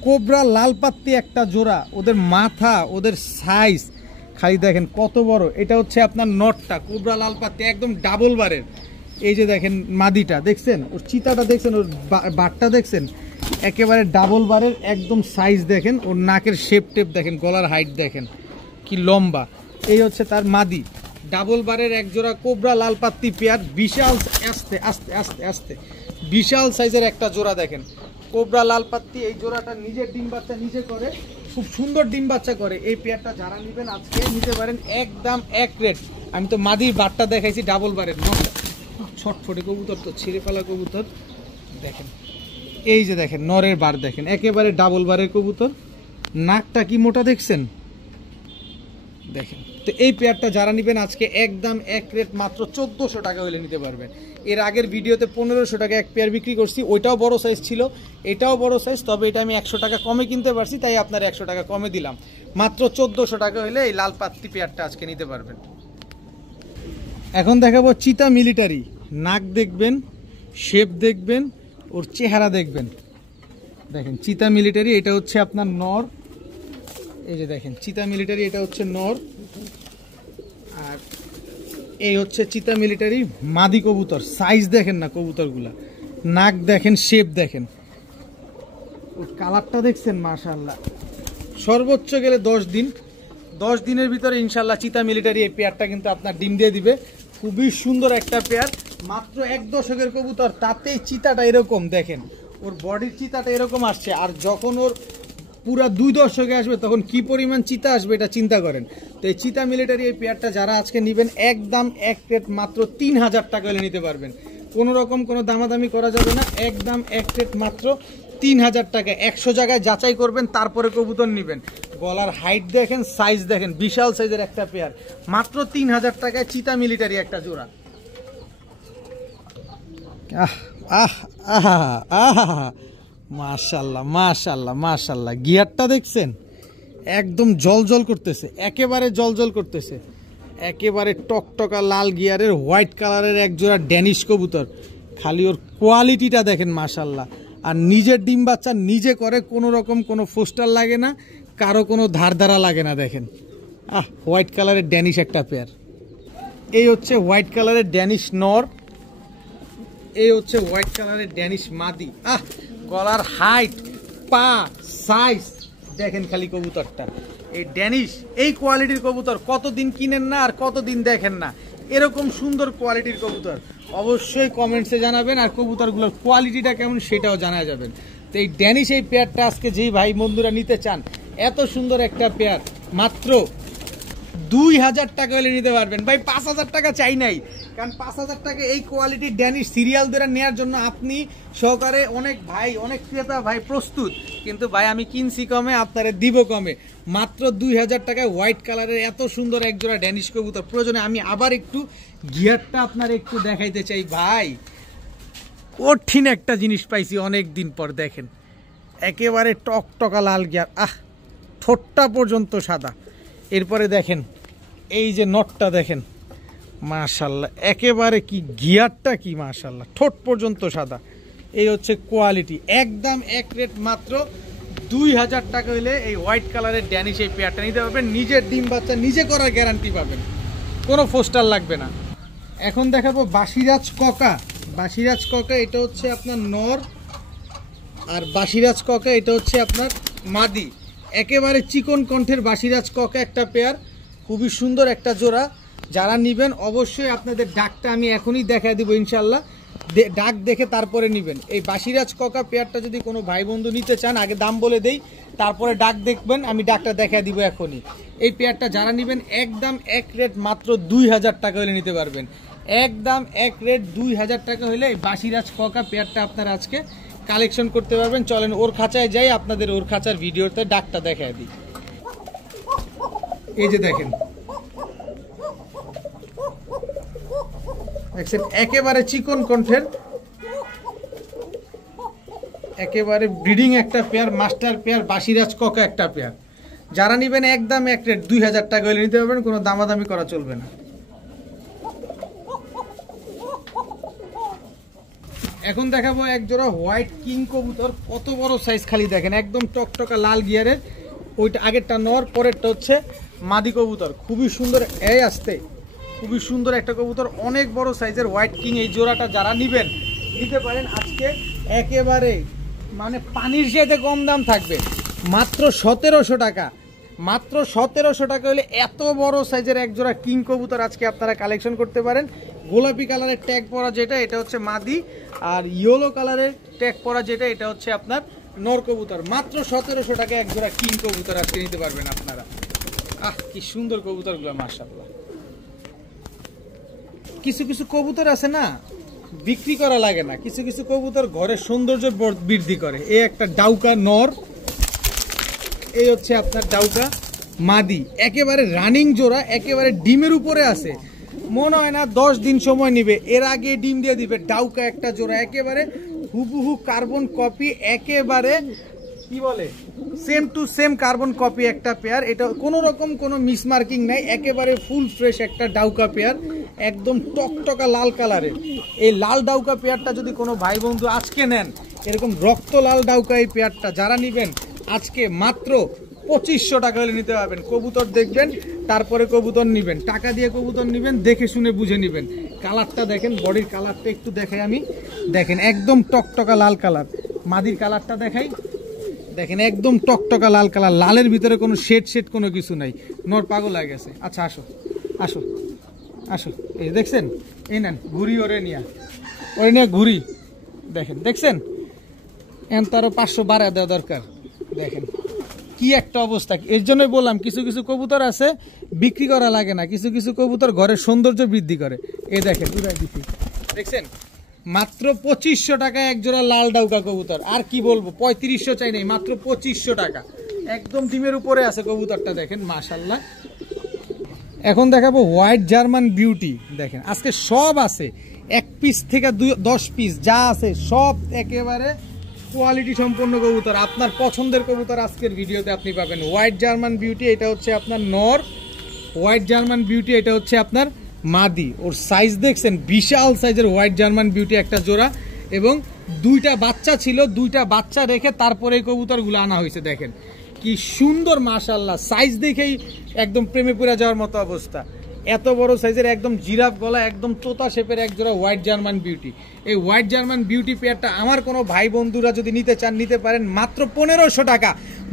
কোবরা লাল পাত্তি একটা জোড়া, ওদের মাথা ওদের সাইজ খালি দেখেন কত বড়। এটা হচ্ছে আপনার নটটা, কোবরা লাল পাত্তি একদম ডাবল বারের। এই যে দেখেন মাদিটা দেখছেন, ওর চিতাটা দেখছেন, ওর বাটটা দেখছেন, একেবারে ডাবল বারের একদম সাইজ দেখেন, ওর নাকের শেপ টেপ দেখেন, গলার হাইট দেখেন কি লম্বা। এই হচ্ছে তার মাদি, ডাবল বারের এক জোড়া কোবরা লাল পাত্তি পেয়ার, বিশাল আস্তে আস্তে আস্তে আস্তে বিশাল সাইজের একটা জোড়া। দেখেন কোবরা লাল পাত্তি, এই জোড়াটা নিজের ডিম বাচ্চা নিজে করে, খুব সুন্দর ডিম বাচ্চা করে। এই পেয়ারটা যারা নেবেন আজকে নিতে পারেন একদম এক রেট। আমি তো মাদির বারটা দেখাইছি ডাবল বারের, ছটফটে কবুতর তো, ছিঁড়ে ফেলা কবুতর। দেখেন এই যে দেখেন নরের বার দেখেন, একেবারে ডাবল বারের কবুতর, নাকটা কি মোটা দেখছেন দেখেন। তো এই পেয়ারটা যারা নেবেন আজকে একদম এক রেট মাত্র 1400 টাকা হলে নিতে পারবেন। এর আগের ভিডিওতে 1500 টাকা এক পেয়ার বিক্রি করছি, ওইটাও বড় সাইজ ছিল, এটাও বড় সাইজ, তবে এটা আমি 100 টাকা কমে কিনতে পারছি, তাই আপনার 100 টাকা কমে দিলাম। মাত্র 1400 টাকা হলে এই লাল পাত্তি পেয়ারটা আজকে নিতে পারবেন। এখন দেখাবো চিতা মিলিটারি। নাক দেখবেন, শেপ দেখবেন, ওর চেহারা দেখবেন। দেখেন চিতা মিলিটারি, এটা হচ্ছে আপনার নর। এই যে দেখেন চিতা মিলিটারি, এটা হচ্ছে নর, আর এই হচ্ছে চিতা মিলিটারি মাদি কবুতর। সাইজ দেখেন না কবুতরগুলা, নাক দেখেন, শেপ দেখেন, ওর কালারটা দেখছেন মাশাআল্লাহ। সর্বোচ্চ গেলে 10 দিন, 10 দিনের ভিতরে ইনশাল্লাহ চিতা মিলিটারি এই পেয়ারটা কিন্তু আপনার ডিম দিয়ে দিবে। খুবই সুন্দর একটা পেয়ার, মাত্র 1 দশকের কবুতর, তাতেই চিতাটা এরকম দেখেন, ওর বডির চিতাটা এরকম আসছে। আর যখন ওর পুরা 2 দশকে আসবে তখন কি পরিমাণ চিতা আসবে এটা চিন্তা করেন। তো এই চিতা মিলিটারি এই পেয়ারটা যারা আজকে নেবেন একদম এক রেট মাত্র 3000 টাকা হলে নিতে পারবেন। কোনো রকম কোনো দামাদামি করা যাবে না, একদম এক রেট মাত্র 3000 টাকা। 100 জায়গায় যাচাই করবেন তারপরে কবুতর নেবেন। গলার হাইট দেখেন, সাইজ দেখেন, বিশাল সাইজের একটা পেয়ার, মাত্র 3000 টাকায় চিতা মিলিটারি একটা জোড়া। মাশাআল্লাহ মাশাআল্লাহ মাশাআল্লাহ, গিয়ারটা দেখছেন একদম জলজল করতেছে, একেবারে জলজল করতেছে, একেবারে টকটকা লাল গিয়ারের হোয়াইট কালারের এক জোড়া ড্যানিশ কবুতর। খালি ওর কোয়ালিটিটা দেখেন মাশাআল্লাহ। আর নিজের ডিম বাচ্চা নিজে করে, কোনো রকম কোনো ফোস্টার লাগে না, কারো কোনো ধারধারা লাগে না। দেখেন হোয়াইট কালারের ড্যানিশ একটা পেয়ার। এই হচ্ছে হোয়াইট কালারের ড্যানিশ নর, এই হচ্ছে হোয়াইট কালারের ড্যানিশ মাদি। গলার হাইট, পা, সাইজ দেখেন খালি কবুতরটা, এই ড্যানিশ এই কোয়ালিটির কবুতর কতদিন কিনেন না আর কতদিন দেখেন না, এরকম সুন্দর কোয়ালিটির কবুতর অবশ্যই কমেন্টসে জানাবেন, আর কবুতরগুলোর কোয়ালিটিটা কেমন সেটাও জানা যাবেন। তো এই ড্যানিশ এই পেয়ারটা আজকে যেই ভাই বন্ধুরা নিতে চান, এত সুন্দর একটা পেয়ার মাত্র 2000 টাকা হলে নিতে পারবেন। ভাই 5000 টাকা চাই নাই, কারণ 5000 টাকা এই কোয়ালিটির ড্যানিশ সিরিয়াল ধরে নেওয়ার জন্য আপনি সহকারে অনেক ভাই অনেক ক্রেতা ভাই প্রস্তুত, কিন্তু ভাই আমি কিনছি কমে, আপনারে দিব কমে। মাত্র 2000 টাকায় হোয়াইট কালারের এত সুন্দর একজোড়া ড্যানিশ কবুতর। প্রয়োজনে আমি আবার একটু গিয়ারটা আপনার একটু দেখাইতে চাই ভাই, কঠিন একটা জিনিস পাইছি অনেক দিন পর। দেখেন একেবারে টকটকা লাল গিয়ার, ঠোঁটটা পর্যন্ত সাদা। এরপরে দেখেন এই যে নটটা দেখেন, মাশাল্লাহ একেবারে কি গিয়ারটা কি মাশাল্লাহ, ঠোঁট পর্যন্ত সাদা। এই হচ্ছে কোয়ালিটি, একদম এক রেট মাত্র 2000 টাকা হইলে এই হোয়াইট কালারের ড্যানিশ এই পেয়ারটা নিতে পারবেন। নিজের ডিম বাচ্চা নিজে করার গ্যারান্টি পাবেন, কোনো পোস্টার লাগবে না। এখন দেখাবো বাসিরাজ ককা। বাসিরাজ ককা এটা হচ্ছে আপনার নর, আর বাসিরাজ ককা এটা হচ্ছে আপনার মাদি। একেবারে চিকন কণ্ঠের বাসিরাজ ককা একটা পেয়ার, খুবই সুন্দর একটা জোড়া। যারা নেবেন অবশ্যই আপনাদের ডাকটা আমি এখনই দেখাই দিব ইনশাল্লাহ, ডাক দেখে তারপরে নেবেন। এই বাসিরাজ ককা পেয়ারটা যদি কোনো ভাই বন্ধু নিতে চান, আগে দাম বলে দেই, তারপরে ডাক দেখবেন, আমি ডাকটা দেখাই দিব এখনই। এই পেয়ারটা যারা নেবেন একদম এক রেট মাত্র 2000 টাকা হলে নিতে পারবেন, একদম এক রেট 2000 টাকা হলে এই বাসিরাজ ককা পেয়ারটা আপনারা আজকে কালেকশন করতে পারবেন। চলেন ওর খাঁচায় যাই, আপনাদের ওর খাঁচার ভিডিওতে ডাকটা দেখাই দিই। এই যে দেখেন, দেখছেন একেবারে চিকন কণ্ঠের, একেবারে ব্রিডিং একটা পেয়ার, মাস্টার পেয়ার বাসিরাজ ককা একটা পেয়ার। যারা নেবেন একদম এক রেট 2000 টাকা হলে নিতে পারবেন, কোনো দামাদামি করা চলবে না। এখন দেখাবো এক জোড়া হোয়াইট কিং কবুতর, কত বড় সাইজ খালি দেখেন, একদম টকটকা লাল গিয়ারের। ওইটা আগেরটা নর, পরেরটা হচ্ছে মাদি কবুতর, খুবই সুন্দর। এই আসতে খুবই সুন্দর একটা কবুতর, অনেক বড় সাইজের হোয়াইট কিং। এই জোড়াটা যারা নেবেন নিতে পারেন আজকে একেবারে মানে পানির সাথে কম দাম থাকবে, মাত্র 1700 টাকা। মাত্র 1700 টাকা হলে এত বড় সাইজের এক জোড়া কিং কবুতর আজকে আপনারা কালেকশন করতে পারেন। গোলাপি কালারের ট্যাগ পরা যেটা, এটা হচ্ছে মাদি, আর ইয়েলো কালারের ট্যাগ পরা যেটা, এটা হচ্ছে আপনার নর কবুতর। মাত্র 1700 টাকা এক জোড়া কিং কবুতর আজকে নিতে পারবেন আপনারা। কি সুন্দর কবুতরগুলো মাশাআল্লাহ। কিছু কিছু কবুতর আছে না বিক্রি করা লাগে না, কিছু কিছু কবুতর ঘরের সৌন্দর্য বৃদ্ধি করে। এই একটা ডাউকা নর, এই হচ্ছে আপনার ডাউকা মাদি, একেবারে রানিং জোড়া, একেবারে ডিমের উপরে আছে। মনে হয় না 10 দিন সময় নেবে, এর আগে ডিম দিয়ে দিবে। ডাউকা একটা জোড়া, একেবারে হুবহু কার্বন কপি, একেবারে কি বলে same to same carbon copy একটা পেয়ার। এটা কোনো রকম কোনো মিসমার্কিং নাই, একেবারে ফুল ফ্রেশ একটা ডাউকা পেয়ার, একদম টকটকা লাল কালারের। এই লাল ডাউকা পেয়ারটা যদি কোনো ভাই বন্ধু আজকে নেন, এরকম রক্ত লাল ডাউকা এই পেয়ারটা যারা নেবেন আজকে মাত্র 2500 টাকা হলে নিতে পারবেন। কবুতর দেখবেন তারপরে কবুতর নেবেন, টাকা দিয়ে কবুতর নেবেন, দেখে শুনে বুঝে নেবেন। কালারটা দেখেন, বডির কালারটা একটু দেখাই আমি, দেখেন একদম টকটকা লাল কালার। মাদির কালারটা দেখাই, দেখেন একদম টকটকা লাল কালার, লালের ভিতরে কোনো শেড কোনো কিছু নাই। নর পাগল হয়ে গেছে। আচ্ছা আসো আসো আসো, এই দেখছেন, এই নেন ঘুরি, ওরে নিয়ে ঘুরি, দেখেন দেখছেন, এখন তারও 500 বাড়া দেওয়া দরকার। দেখেন কি একটা অবস্থা। এর জন্যই বললাম কিছু কিছু কবুতর আছে বিক্রি করা লাগে না, কিছু কিছু কবুতর ঘরের সৌন্দর্য বৃদ্ধি করে। এই দেখেন উড়াই দিচ্ছি, দেখছেন মাত্র 2500 টাকায় এক জোড়া লাল ডাউকা কবুতর। আর কি বলবো, 3500 চাই নাই, মাত্র 2500 টাকা, একদম ডিমের উপরে আছে কবুতরটা, দেখেন মাশাআল্লাহ। এখন দেখাবো হোয়াইট জার্মান বিউটি। দেখেন আজকে সব আছে, 1 পিস থেকে 10 পিস যা আছে সব একেবারে কোয়ালিটি সম্পন্ন কবুতর। আপনার পছন্দের কবুতর আজকের ভিডিওতে আপনি পাবেন। হোয়াইট জার্মান বিউটি এটা হচ্ছে আপনার নর, হোয়াইট জার্মান বিউটি এটা হচ্ছে আপনার মাদি। ওর সাইজ দেখছেন, বিশাল সাইজের হোয়াইট জার্মান বিউটি একটা জোড়া, এবং 2টা বাচ্চা ছিল, 2টা বাচ্চা রেখে তারপরে এই কবুতরগুলো আনা হয়েছে। দেখেন কি সুন্দর মাশাআল্লাহ, সাইজ দেখেই একদম প্রেমে পড়ে যাওয়ার মতো অবস্থা। এত বড় সাইজের একদম জিরাফ গলা, একদম তোতা শেপের এক জোড়া হোয়াইট জার্মান বিউটি। এই হোয়াইট জার্মান বিউটি পেয়ারটা আমার কোনো ভাই বন্ধুরা যদি নিতে চান নিতে পারেন, মাত্র 1500 টাকা,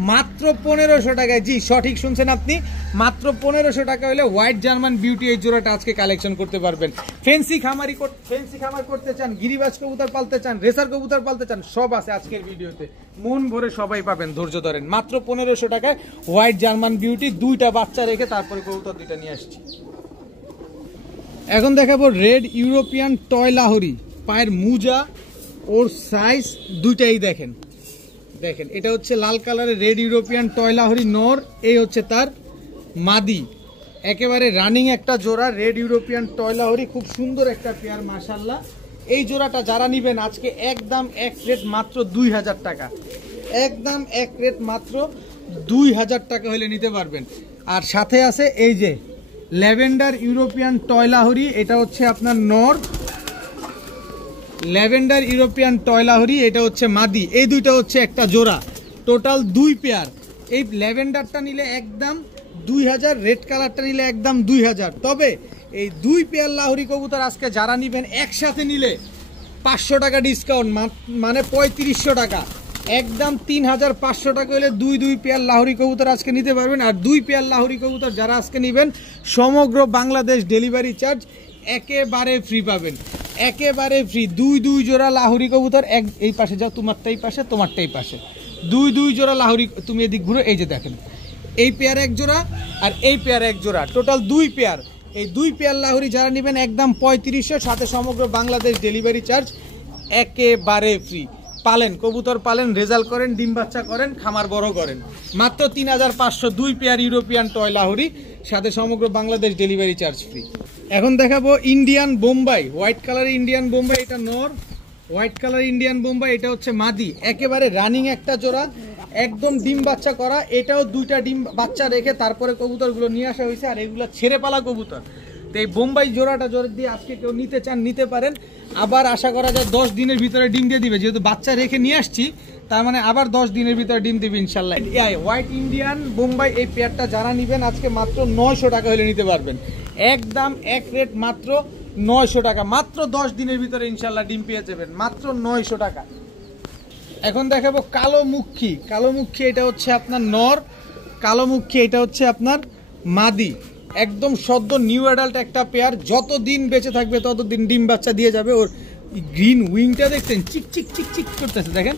মাত্র 1500 টাকায়। জি সঠিক শুনছেন আপনি, মাত্র 1500 টাকা হলে হোয়াইট জার্মান বিউটি এই জোড়াটা আজকে কালেকশন করতে পারবেন। ফেন্সি খামার করতে চান, গিরিবাজ কবুতর পালতে চান, রেসার কবুতর পালতে চান, সব আছে আজকের ভিডিওতে, মন ভরে সবাই পাবেন। ধৈর্য ধরেন, মাত্র 1500 টাকায় হোয়াইট জার্মান বিউটি, দুইটা বাচ্চা রেখে তারপরে কবুতর দুইটা নিয়ে আসছি। এখন দেখাবো রেড ইউরোপিয়ান টয় লাহোরি, পায়ের মুজা ওর সাইজ দুইটাই দেখেন, দেখেন এটা হচ্ছে লাল কালারের রেড ইউরোপিয়ান টয় লাহোরি নর, এই হচ্ছে তার মাদি, একেবারে রানিং একটা জোড়া রেড ইউরোপিয়ান টয় লাহোরি, খুব সুন্দর একটা পেয়ার মাশাআল্লাহ। এই জোড়াটা যারা নিবেন আজকে একদম এক রেট মাত্র 2000 টাকা, একদম এক রেট মাত্র 2000 টাকা হলে নিতে পারবেন। আর সাথে আছে এই যে ল্যাভেন্ডার ইউরোপিয়ান টয় লাহোরি, এটা হচ্ছে আপনার নর, ল্যাভেন্ডার ইউরোপিয়ান টয় লাহোরি এটা হচ্ছে মাদি, এই দুইটা হচ্ছে একটা জোড়া, টোটাল 2 পেয়ার। এই ল্যাভেন্ডারটা নিলে একদম 2000, রেড কালারটা নিলে একদম 2000। তবে এই 2 পেয়ার লাহোরি কবুতর আজকে যারা নিবেন একসাথে নিলে 500 টাকা ডিসকাউন্ট, মানে 3500 টাকা, একদম 3500 টাকা হলে 2 পেয়ার লাহোরি কবুতর আজকে নিতে পারবেন। আর 2 পেয়ার লাহোরি কবুতর যারা আজকে নিবেন সমগ্র বাংলাদেশ ডেলিভারি চার্জ একেবারে ফ্রি পাবেন, একেবারে ফ্রি। 2 জোড়া লাহোরি কবুতর, এই পাশে যাও, তোমারটাই পাশে, তোমারটাই পাশে, 2 জোড়া লাহোরি, তুমি এদিক ঘুরো, এই যে দেখেন এই পেয়ার এক জোড়া আর এই পেয়ার এক জোড়া, টোটাল 2 পেয়ার। এই 2 পেয়ার লাহোরি যারা নেবেন একদম 3500, সাথে সমগ্র বাংলাদেশ ডেলিভারি চার্জ একেবারে ফ্রি। পালেন কবুতর, পালেন, রেজাল্ট করেন, ডিম বাচ্চা করেন, খামার বড় করেন, মাত্র 3500, 2 পেয়ার ইউরোপিয়ান টয় লাহোরি, সাথে সমগ্র বাংলাদেশ ডেলিভারি চার্জ ফ্রি। এখন দেখাবো Indian Bombay, white colour Indian Bombay, এটা নর, হোয়াইট কালার ইন্ডিয়ান বোম্বাই এটা হচ্ছে মাদি, একেবারে রানিং একটা জোড়া, একদম ডিম বাচ্চা করা, এটাও 2টা ডিম বাচ্চা রেখে তারপরে কবুতরগুলো নিয়ে আসা হয়েছে। আর এগুলো ছেড়ে পালা কবুতর, তো এই বোম্বাই জোড়াটা জোর দিয়ে আজকে কেউ নিতে চান নিতে পারেন। আবার আশা করা যায় 10 দিনের ভিতরে ডিম দিয়ে দিবে, যেহেতু বাচ্চা রেখে নিয়ে আসছি তার মানে আবার 10 দিনের ভিতরে ডিম দিবে ইনশাল্লাহ। হোয়াইট ইন্ডিয়ান বোম্বাই এই পেয়ারটা যারা নিবেন আজকে মাত্র 900 টাকা হলে নিতে পারবেন, একদম এক রেট মাত্র 900 টাকা, মাত্র 10 দিনের ভিতরে ইনশাল্লাহ ডিম পেয়ে যাবেন, মাত্র 900 টাকা। এখন দেখাবো কালো মুখী, কালো মুখী এটা হচ্ছে আপনার নর, কালো মুখী এটা হচ্ছে আপনার মাদি, একদম সদ্য নিউ অ্যাডাল্ট একটা পেয়ার, যতদিন বেঁচে থাকবে ততদিন ডিম বাচ্চা দিয়ে যাবে। ওর গ্রিন উইংটা দেখছেন, চিক চিক চিক চিক করতেছে, দেখেন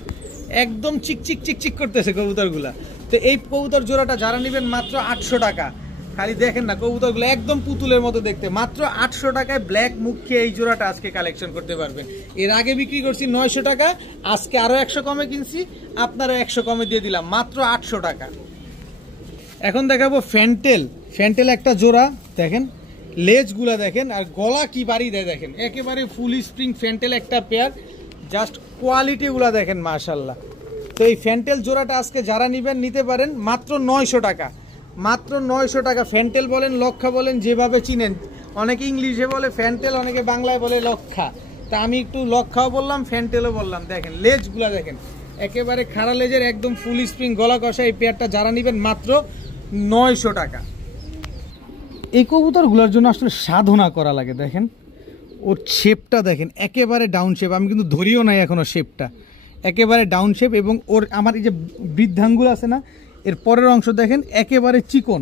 একদম চিক চিক চিক চিক করতেছে কবুতরগুলা। তো এই কবুতর জোড়াটা যারা নেবেন মাত্র 800 টাকা, খালি দেখেন না কবুতরগুলো একদম পুতুলের মতো দেখতে, মাত্র 800 টাকায় ব্ল্যাক মুখী এই জোড়াটা আজকে কালেকশন করতে পারবেন। এর আগে বিক্রি করছি 900 টাকা, আজকে আরো 100 কমে কিনছি, আপনারা 100 কমে দিয়ে দিলাম, মাত্র 800 টাকা। এখন দেখাবো ফ্যান্টেল, ফ্যান্টেল একটা জোড়া, দেখেন লেজগুলা দেখেন আর গলা কি বাড়ি দেয় দেখেন, একেবারে ফুল স্প্রিং ফ্যান্টেল একটা পেয়ার, জাস্ট কোয়ালিটিগুলা দেখেন মাশাআল্লাহ। তো এই ফ্যান্টেল জোড়াটা আজকে যারা নিবেন নিতে পারেন মাত্র 900 টাকা, মাত্র 900 টাকা। ফ্যান্টেল বলেন, লক্ষা বলেন, যেভাবে চিনেন, অনেকে ইংলিশে বলে ফ্যান্টেল, অনেকে বাংলায় বলে লক্ষা, তা আমি একটু লক্ষাও বললাম ফ্যান্টেলও বললাম। দেখেন লেজগুলা দেখেন, একেবারে খাড়া লেজের একদম ফুল স্প্রিং গলা কষা, এই পেয়ারটা যারা নিবেন মাত্র 900 টাকা। এই কবুতরগুলোর জন্য আসলে সাধনা করা লাগে, দেখেন ওর শেপটা দেখেন, একেবারে ডাউন শেপ, আমি কিন্তু ধরিও নাই এখনো শেপটা, একেবারে ডাউন শেপ। এবং ওর আমার এই যে বৃদ্ধাঙ্গুল আছে না, এর পরের অংশ দেখেন একেবারে চিকন,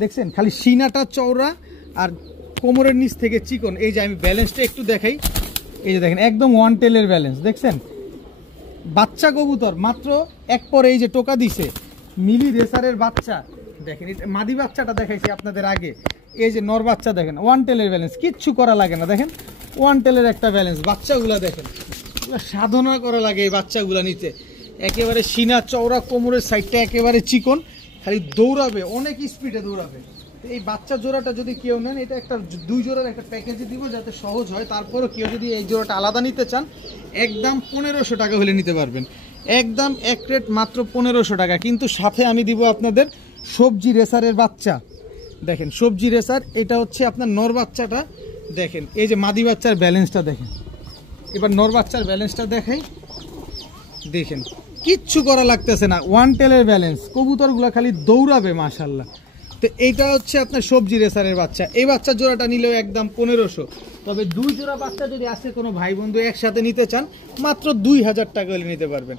দেখছেন খালি সিনাটা চওড়া আর কোমরের নিচ থেকে চিকন। এই যে আমি ব্যালেন্সটা একটু দেখাই, এই যে দেখেন একদম ওয়ান টেলের ব্যালেন্স, দেখছেন বাচ্চা কবুতর মাত্র এক পরে এই যে টোকা দিছে, মিলি রেসারের বাচ্চা দেখেন, মাদি বাচ্চাটা দেখাইছি আপনাদের আগে, এই যে নর বাচ্চা দেখেন ওয়ান টেলের ব্যালেন্স, কিচ্ছু করা লাগে না, দেখেন ওয়ান টেলের একটা ব্যালেন্স। বাচ্চাগুলা দেখেন, সাধনা করা লাগে এই বাচ্চাগুলা নিতে, একেবারে সিনা চওড়া, কোমরের সাইডটা একেবারে চিকন, খালি দৌড়াবে, অনেক স্পিডে দৌড়াবে। এই বাচ্চা জোড়াটা যদি কেউ নেন, এটা একটা 2 জোড়ার একটা প্যাকেজে দিব যাতে সহজ হয়, তারপরও কেউ যদি এই জোড়াটা আলাদা নিতে চান একদম 1500 টাকা হলে নিতে পারবেন, একদম এক রেট মাত্র 1500 টাকা। কিন্তু সাথে আমি দিব আপনাদের সবজি রেসারের বাচ্চা, দেখেন সবজি রেসার, এটা হচ্ছে আপনার নর বাচ্চাটা, দেখেন এই যে মাদি বাচ্চার ব্যালেন্সটা দেখেন, এবার নর বাচ্চার ব্যালেন্সটা দেখাই, দেখেন কিচ্ছু করা লাগতেছে না, ওয়ান টেলের ব্যালেন্স, কবুতরগুলো খালি দৌড়াবে মাশাআল্লাহ। তো এইটা হচ্ছে আপনার সবজি রেসারের বাচ্চা, এই বাচ্চার জোড়াটা নিলেও একদম 1500। তবে 2 জোড়া বাচ্চা যদি আসে কোনো ভাই বন্ধু একসাথে নিতে চান মাত্র 2000 টাকা হলে নিতে পারবেন,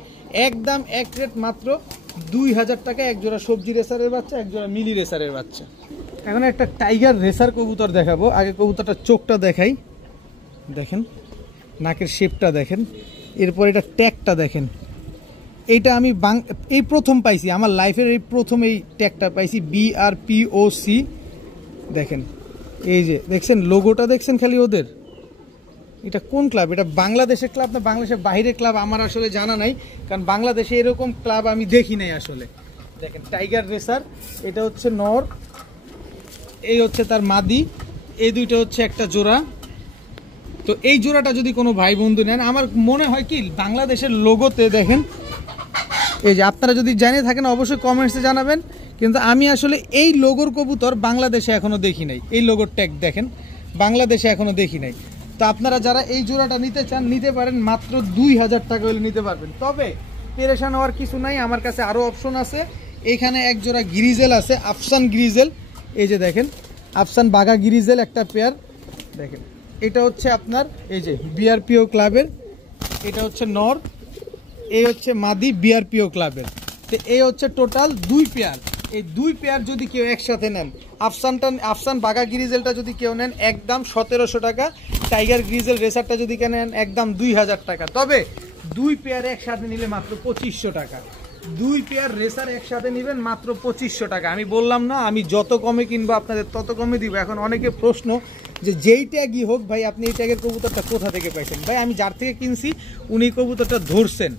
একদম এক রেট মাত্র 2000 টাকা এক জোড়া সবজি রেসারের বাচ্চা, এক জোড়া মিলি রেসারের বাচ্চা। এখন একটা টাইগার রেসার কবুতর দেখাবো। আগে কবুতরটার চোখটা দেখাই, দেখেন নাকের শেপটা দেখেন, এরপর এটা ট্যাগটা দেখেন। এইটা আমি এই প্রথম পাইছি আমার লাইফের, এই প্রথম এই ট্যাগটা পাইছি, BRPOC। দেখেন এই যে দেখছেন লোগোটা দেখছেন খালি ওদের। এটা কোন ক্লাব? এটা বাংলাদেশের ক্লাব না বাংলাদেশের বাইরের ক্লাব আমার আসলে জানা নাই, কারণ বাংলাদেশে এরকম ক্লাব আমি দেখি নাই আসলে। দেখেন টাইগার রেসার, এটা হচ্ছে নর, এই হচ্ছে তার মাদি, এই দুইটা হচ্ছে একটা জোড়া। তো এই জোড়াটা যদি কোনো ভাই বন্ধু নেন, আমার মনে হয় কি বাংলাদেশের লোগোতে দেখেন, এই যে আপনারা যদি জেনে থাকেন অবশ্যই কমেন্টসে জানাবেন, কিন্তু আমি আসলে এই লোগোর কবুতর বাংলাদেশে এখনো দেখি নাই। এই লোগোর ট্যাগ দেখেন, বাংলাদেশে এখনো দেখি নাই। তো আপনারা যারা এই জোড়াটা নিতে চান নিতে পারেন, মাত্র 2000 টাকা হলে নিতে পারবেন। তবে পেরেশান হওয়ার কিছু নাই, আমার কাছে আরও অপশন আছে। এখানে এক জোড়া গ্রিজেল আছে, আফসান গ্রিজেল, এই যে দেখেন আফসান বাঘা গ্রিজেল একটা পেয়ার দেখেন। এটা হচ্ছে আপনার এই যে BRPO ক্লাবের, এটা হচ্ছে নর, এই হচ্ছে মাদি BRPO ক্লাবের। তো এই হচ্ছে টোটাল 2 পেয়ার। এই 2 পেয়ার যদি কেউ একসাথে নেন, আফসান বাঘা গ্রিজেলটা যদি কেউ নেন একদম 1700 টাকা, টাইগার গ্রিজেল রেসারটা যদি কেউ নেন একদম 2000 টাকা। তবে 2 পেয়ার একসাথে নিলে মাত্র 2500 টাকা। 2 পেয়ার রেসার একসাথে নেবেন মাত্র 2500 টাকা। আমি বললাম না আমি যত কমে কিনবো আপনাদের তত কমে দিব। এখন অনেকে প্রশ্ন যে যেই ট্যাগই হোক ভাই আপনি এই ট্যাগের কবুতরটা কোথা থেকে পাইছেন? ভাই আমি যার থেকে কিনছি উনি কবুতরটা ধরছেন,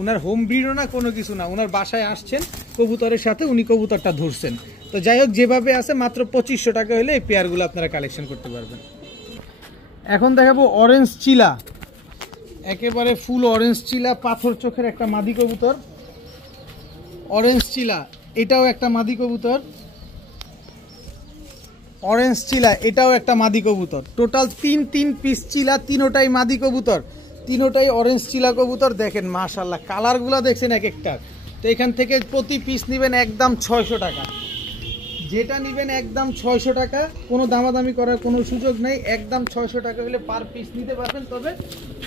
উনার হোম ব্রিডও না কোনো কিছু না, উনার বাসায় আসছেন কবুতরের সাথে, উনি কবুতরটা ধরছেন। তো যাই হোক যেভাবে আছে মাত্র 2500 টাকা হলে এই পেয়ারগুলো আপনারা কালেকশন করতে পারবেন। এখন দেখাবো অরেঞ্জ চিলা, একেবারে ফুল অরেঞ্জ চিলা, পাথর চোখের একটা মাদি কবুতর। অরেঞ্জ চিলা এটাও একটা মাদি কবুতর, অরেঞ্জ চিলা এটাও একটা মাদি কবুতর। টোটাল 3 পিস চিলা, তিনোটাই মাদি কবুতর, তিনোটাই অরেঞ্জ চিলা কবুতর। দেখেন মাশাআল্লাহ কালারগুলো দেখছেন এক একটার। তো এখান থেকে প্রতি পিস নেবেন একদম 600 টাকা, যেটা নেবেন একদম 600 টাকা, কোনো দামাদামি করার কোনো সুযোগ নেই, একদম 600 টাকা হলে পার পিস নিতে পারবেন। তবে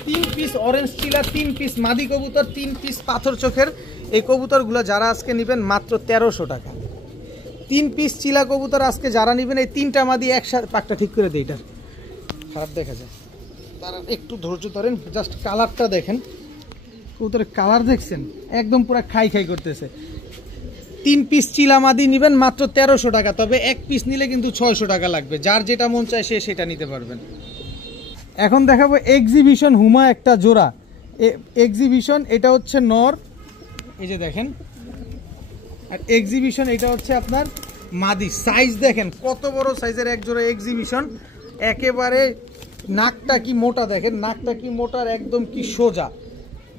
3 পিস অরেঞ্জ চিলা, 3 পিস মাদি কবুতর, 3 পিস পাথর চোখের এই কবুতরগুলো যারা আজকে নেবেন মাত্র 1300 টাকা। 3 পিস চিলা কবুতর আজকে যারা নেবেন, এই 3টা মাদি একসাথে, পাকটা ঠিক করে দেয়, এটার খারাপ দেখা যায়, তারা একটু ধৈর্য ধরেন। জাস্ট কালারটা দেখেন, কবুতরের কালার দেখছেন একদম পুরো খাই করতেছে। 3 পিস চিলা মাদি নেবেন মাত্র 1300 টাকা। তবে 1 পিস নিলে কিন্তু 600 টাকা লাগবে, যার যেটা মন চায় সে সেটা নিতে পারবেন। এখন দেখাবো এক্সিবিশন হুমা একটা জোড়া। এক্সিবিশন এটা হচ্ছে নর, এই যে দেখেন, আর এক্সিবিশন এটা হচ্ছে আপনার মাদি। সাইজ দেখেন কত বড় সাইজের এক জোড়া এক্সিবিশন, একেবারে নাকটা কি মোটা, দেখেন নাকটা কি মোটার একদম কি সোজা,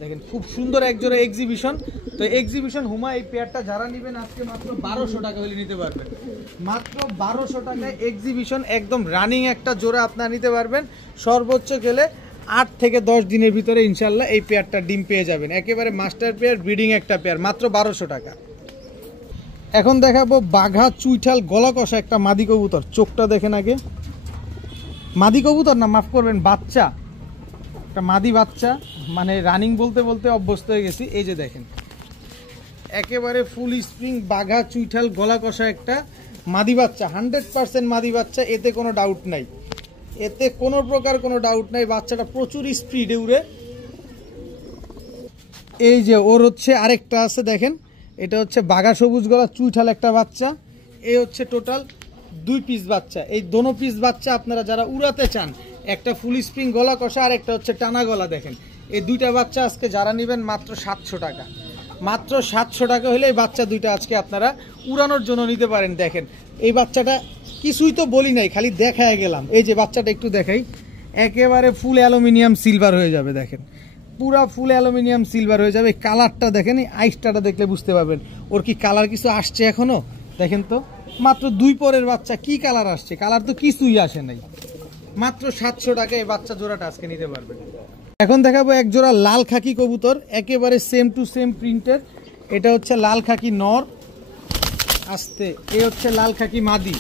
দেখেন খুব সুন্দর এক জোড়া এক্সিবিশন। তো এক্সিবিশন হুমা এই পেয়ারটা যারা নেবেন আজকে মাত্র 1200 টাকা হলে নিতে পারবেন, মাত্র 1200 টাকায় এক্সিবিশন একদম রানিং একটা জোড়া আপনারা নিতে পারবেন। সর্বোচ্চ গেলে 8 থেকে 10 দিনের ভিতরে ইনশাল্লাহ এই পেয়ারটা ডিম পেয়ে যাবেন। একেবারে মাস্টার পেয়ার, ব্রিডিং একটা পেয়ার, মাত্র 1200 টাকা। এখন দেখাবো বাঘা চুইঠাল গলা কষা একটা মাদি কবুতর। চোখটা দেখেন আগে, মাদি কবুতর না মাফ করবেন বাচ্চা, একটা মাদি বাচ্চা, মানে রানিং বলতে বলতে অভ্যস্ত হয়ে গেছি। এই যে দেখেন একেবারে ফুল স্প্রিং বাঘা চুইঠাল গলা কষা একটা মাদি বাচ্চা, 100% মাদি বাচ্চা, এতে কোনো ডাউট নাই, এতে কোনো প্রকার কোনো ডাউট নাই। বাচ্চাটা প্রচুর স্পিডে উড়ে। এই যে ওর হচ্ছে আরেকটা আছে দেখেন, এটা হচ্ছে বাঘা সবুজ গলা চুইঠাল একটা বাচ্চা। এই হচ্ছে টোটাল 2 পিস বাচ্চা। এই দোনো পিস বাচ্চা আপনারা যারা উড়াতে চান, একটা ফুল স্প্রিং গলা কষা আর একটা হচ্ছে টানা গলা, দেখেন এই 2টা বাচ্চা আজকে যারা নেবেন মাত্র 700 টাকা, মাত্র 700 টাকা হলে এই বাচ্চা 2টা আজকে আপনারা উড়ানোর জন্য নিতে পারেন। দেখেন এই বাচ্চাটা কিছুই তো বলি নাই, খালি দেখায় গেলাম। এই যে বাচ্চাটা একটু দেখাই, একেবারে ফুল অ্যালুমিনিয়াম সিলভার হয়ে যাবে, দেখেন পুরা ফুল অ্যালুমিনিয়াম সিলভার হয়ে যাবে। কালারটা দেখেন, এই আইসটা দেখলে বুঝতে পারবেন ওর কি কালার কিছু আসছে এখনো। দেখেন তো মাত্র 2 পরের বাচ্চা কি কালার আসছে, কালার তো কিছুই আসে নাই। মাত্র 700 টাকা এই বাচ্চা জোড়াটা আজকে নিতে পারবেন। এখন দেখাবো এক জোড়া লাল খাকি কবুতর, একেবারে সেম টু সেম প্রিন্টের। এটা হচ্ছে লাল খাকি নর, আস্তে, এই হচ্ছে লাল খাকি মাদি।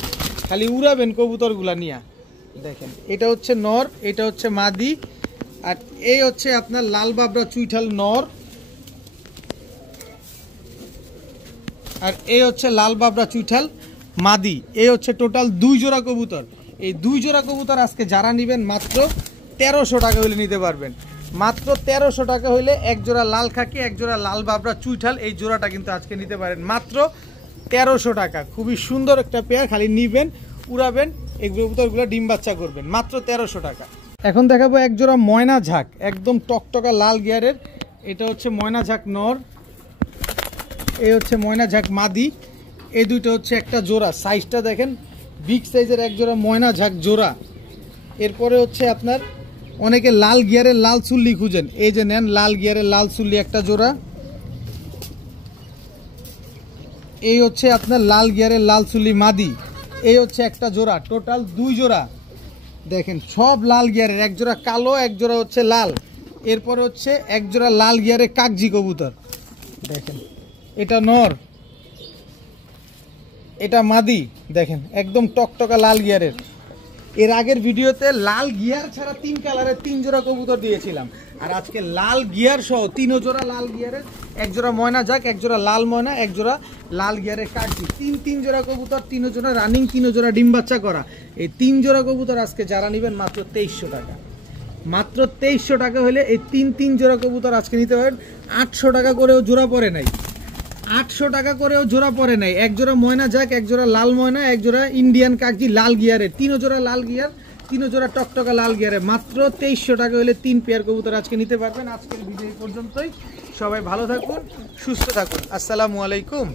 খালি উড়াবেন কবুতরগুলা নিয়ে। দেখেন এটা হচ্ছে নর, এটা হচ্ছে মাদি, আর এই হচ্ছে আপনার লাল বাবরা চুইঠাল নর। আর এই হচ্ছে লাল বাবরা চুইঠাল মাদি। এই হচ্ছে টোটাল 2 জোড়া কবুতর। এই 2 জোড়া কবুতর আজকে যারা নেবেন মাত্র 1300 টাকা হলে নিতে পারবেন। মাত্র 1300 টাকা হলে এক জোড়া লাল খাকি, এক জোড়া লাল বাবরা চুইঠাল, এই জোড়াটা কিন্তু আজকে নিতে পারেন মাত্র 1300 টাকা। খুবই সুন্দর একটা পেয়ার, খালি নিবেন, উড়াবেন, এই কবুতরগুলো ডিম বাচ্চা করবেন মাত্র 1300 টাকা। এখন দেখাবো এক জোড়া ময়না ঝাঁক, একদম টকটকা লাল গিয়ারের। এটা হচ্ছে ময়না ঝাঁক নর, এই হচ্ছে ময়না ঝাঁক মাদি। এই দুইটা হচ্ছে একটা জোড়া, সাইজটা দেখেন বিগ সাইজের এক জোড়া ময়না ঝাঁক জোড়া। এরপরে হচ্ছে আপনার অনেকে লাল গিয়ারের লাল চুল্লি খুঁজেন, এই যে নেন লাল গিয়ারের লাল চুল্লি একটা জোড়া। এই হচ্ছে আপনার লাল গিয়ারের লাল চুল্লি মাদি, এই হচ্ছে একটা জোড়া। টোটাল 2 জোড়া দেখেন, সব লাল গিয়ারের, এক জোড়া কালো, এক জোড়া হচ্ছে লাল। এরপরে হচ্ছে এক জোড়া লাল গিয়ারের কাগজি কবুতর দেখেন, এটা নর, এটা মাদি। দেখেন একদম টকটকা লাল গিয়ারের। এর আগের ভিডিওতে লাল গিয়ার ছাড়া 3 কালারের 3 জোড়া কবুতর দিয়েছিলাম, আর আজকে লাল গিয়ার সহ 3 জোড়া লাল গিয়ারের, এক জোড়া ময়না ঝাঁক, এক জোড়া লাল ময়না, এক জোড়া লাল গিয়ারের কাগজি। 3 জোড়া কবুতর, 3 জোড়া রানিং, 3 জোড়া ডিম বাচ্চা করা। এই 3 জোড়া কবুতর আজকে যারা নেবেন মাত্র 2300 টাকা। মাত্র 2300 টাকা হলে এই 3 জোড়া কবুতর আজকে নিতে পারেন। 800 টাকা করেও জোড়া পড়ে নাই, 800 টাকা করেও জোড়া পড়ে নাই। এক জোড়া ময়না ঝাঁক, এক জোড়া লাল ময়না, এক জোড়া ইন্ডিয়ান কাগজি লাল গিয়ারের, 3 জোড়া লাল গিয়ার, 3 জোড়া টকটকা লাল গিয়ারে মাত্র 2300 টাকা হলে 3 পেয়ার কবুতর আজকে নিতে পারবেন। আজকের ভিডিও পর্যন্তই, সবাই ভালো থাকুন, সুস্থ থাকুন, আসসালামু আলাইকুম।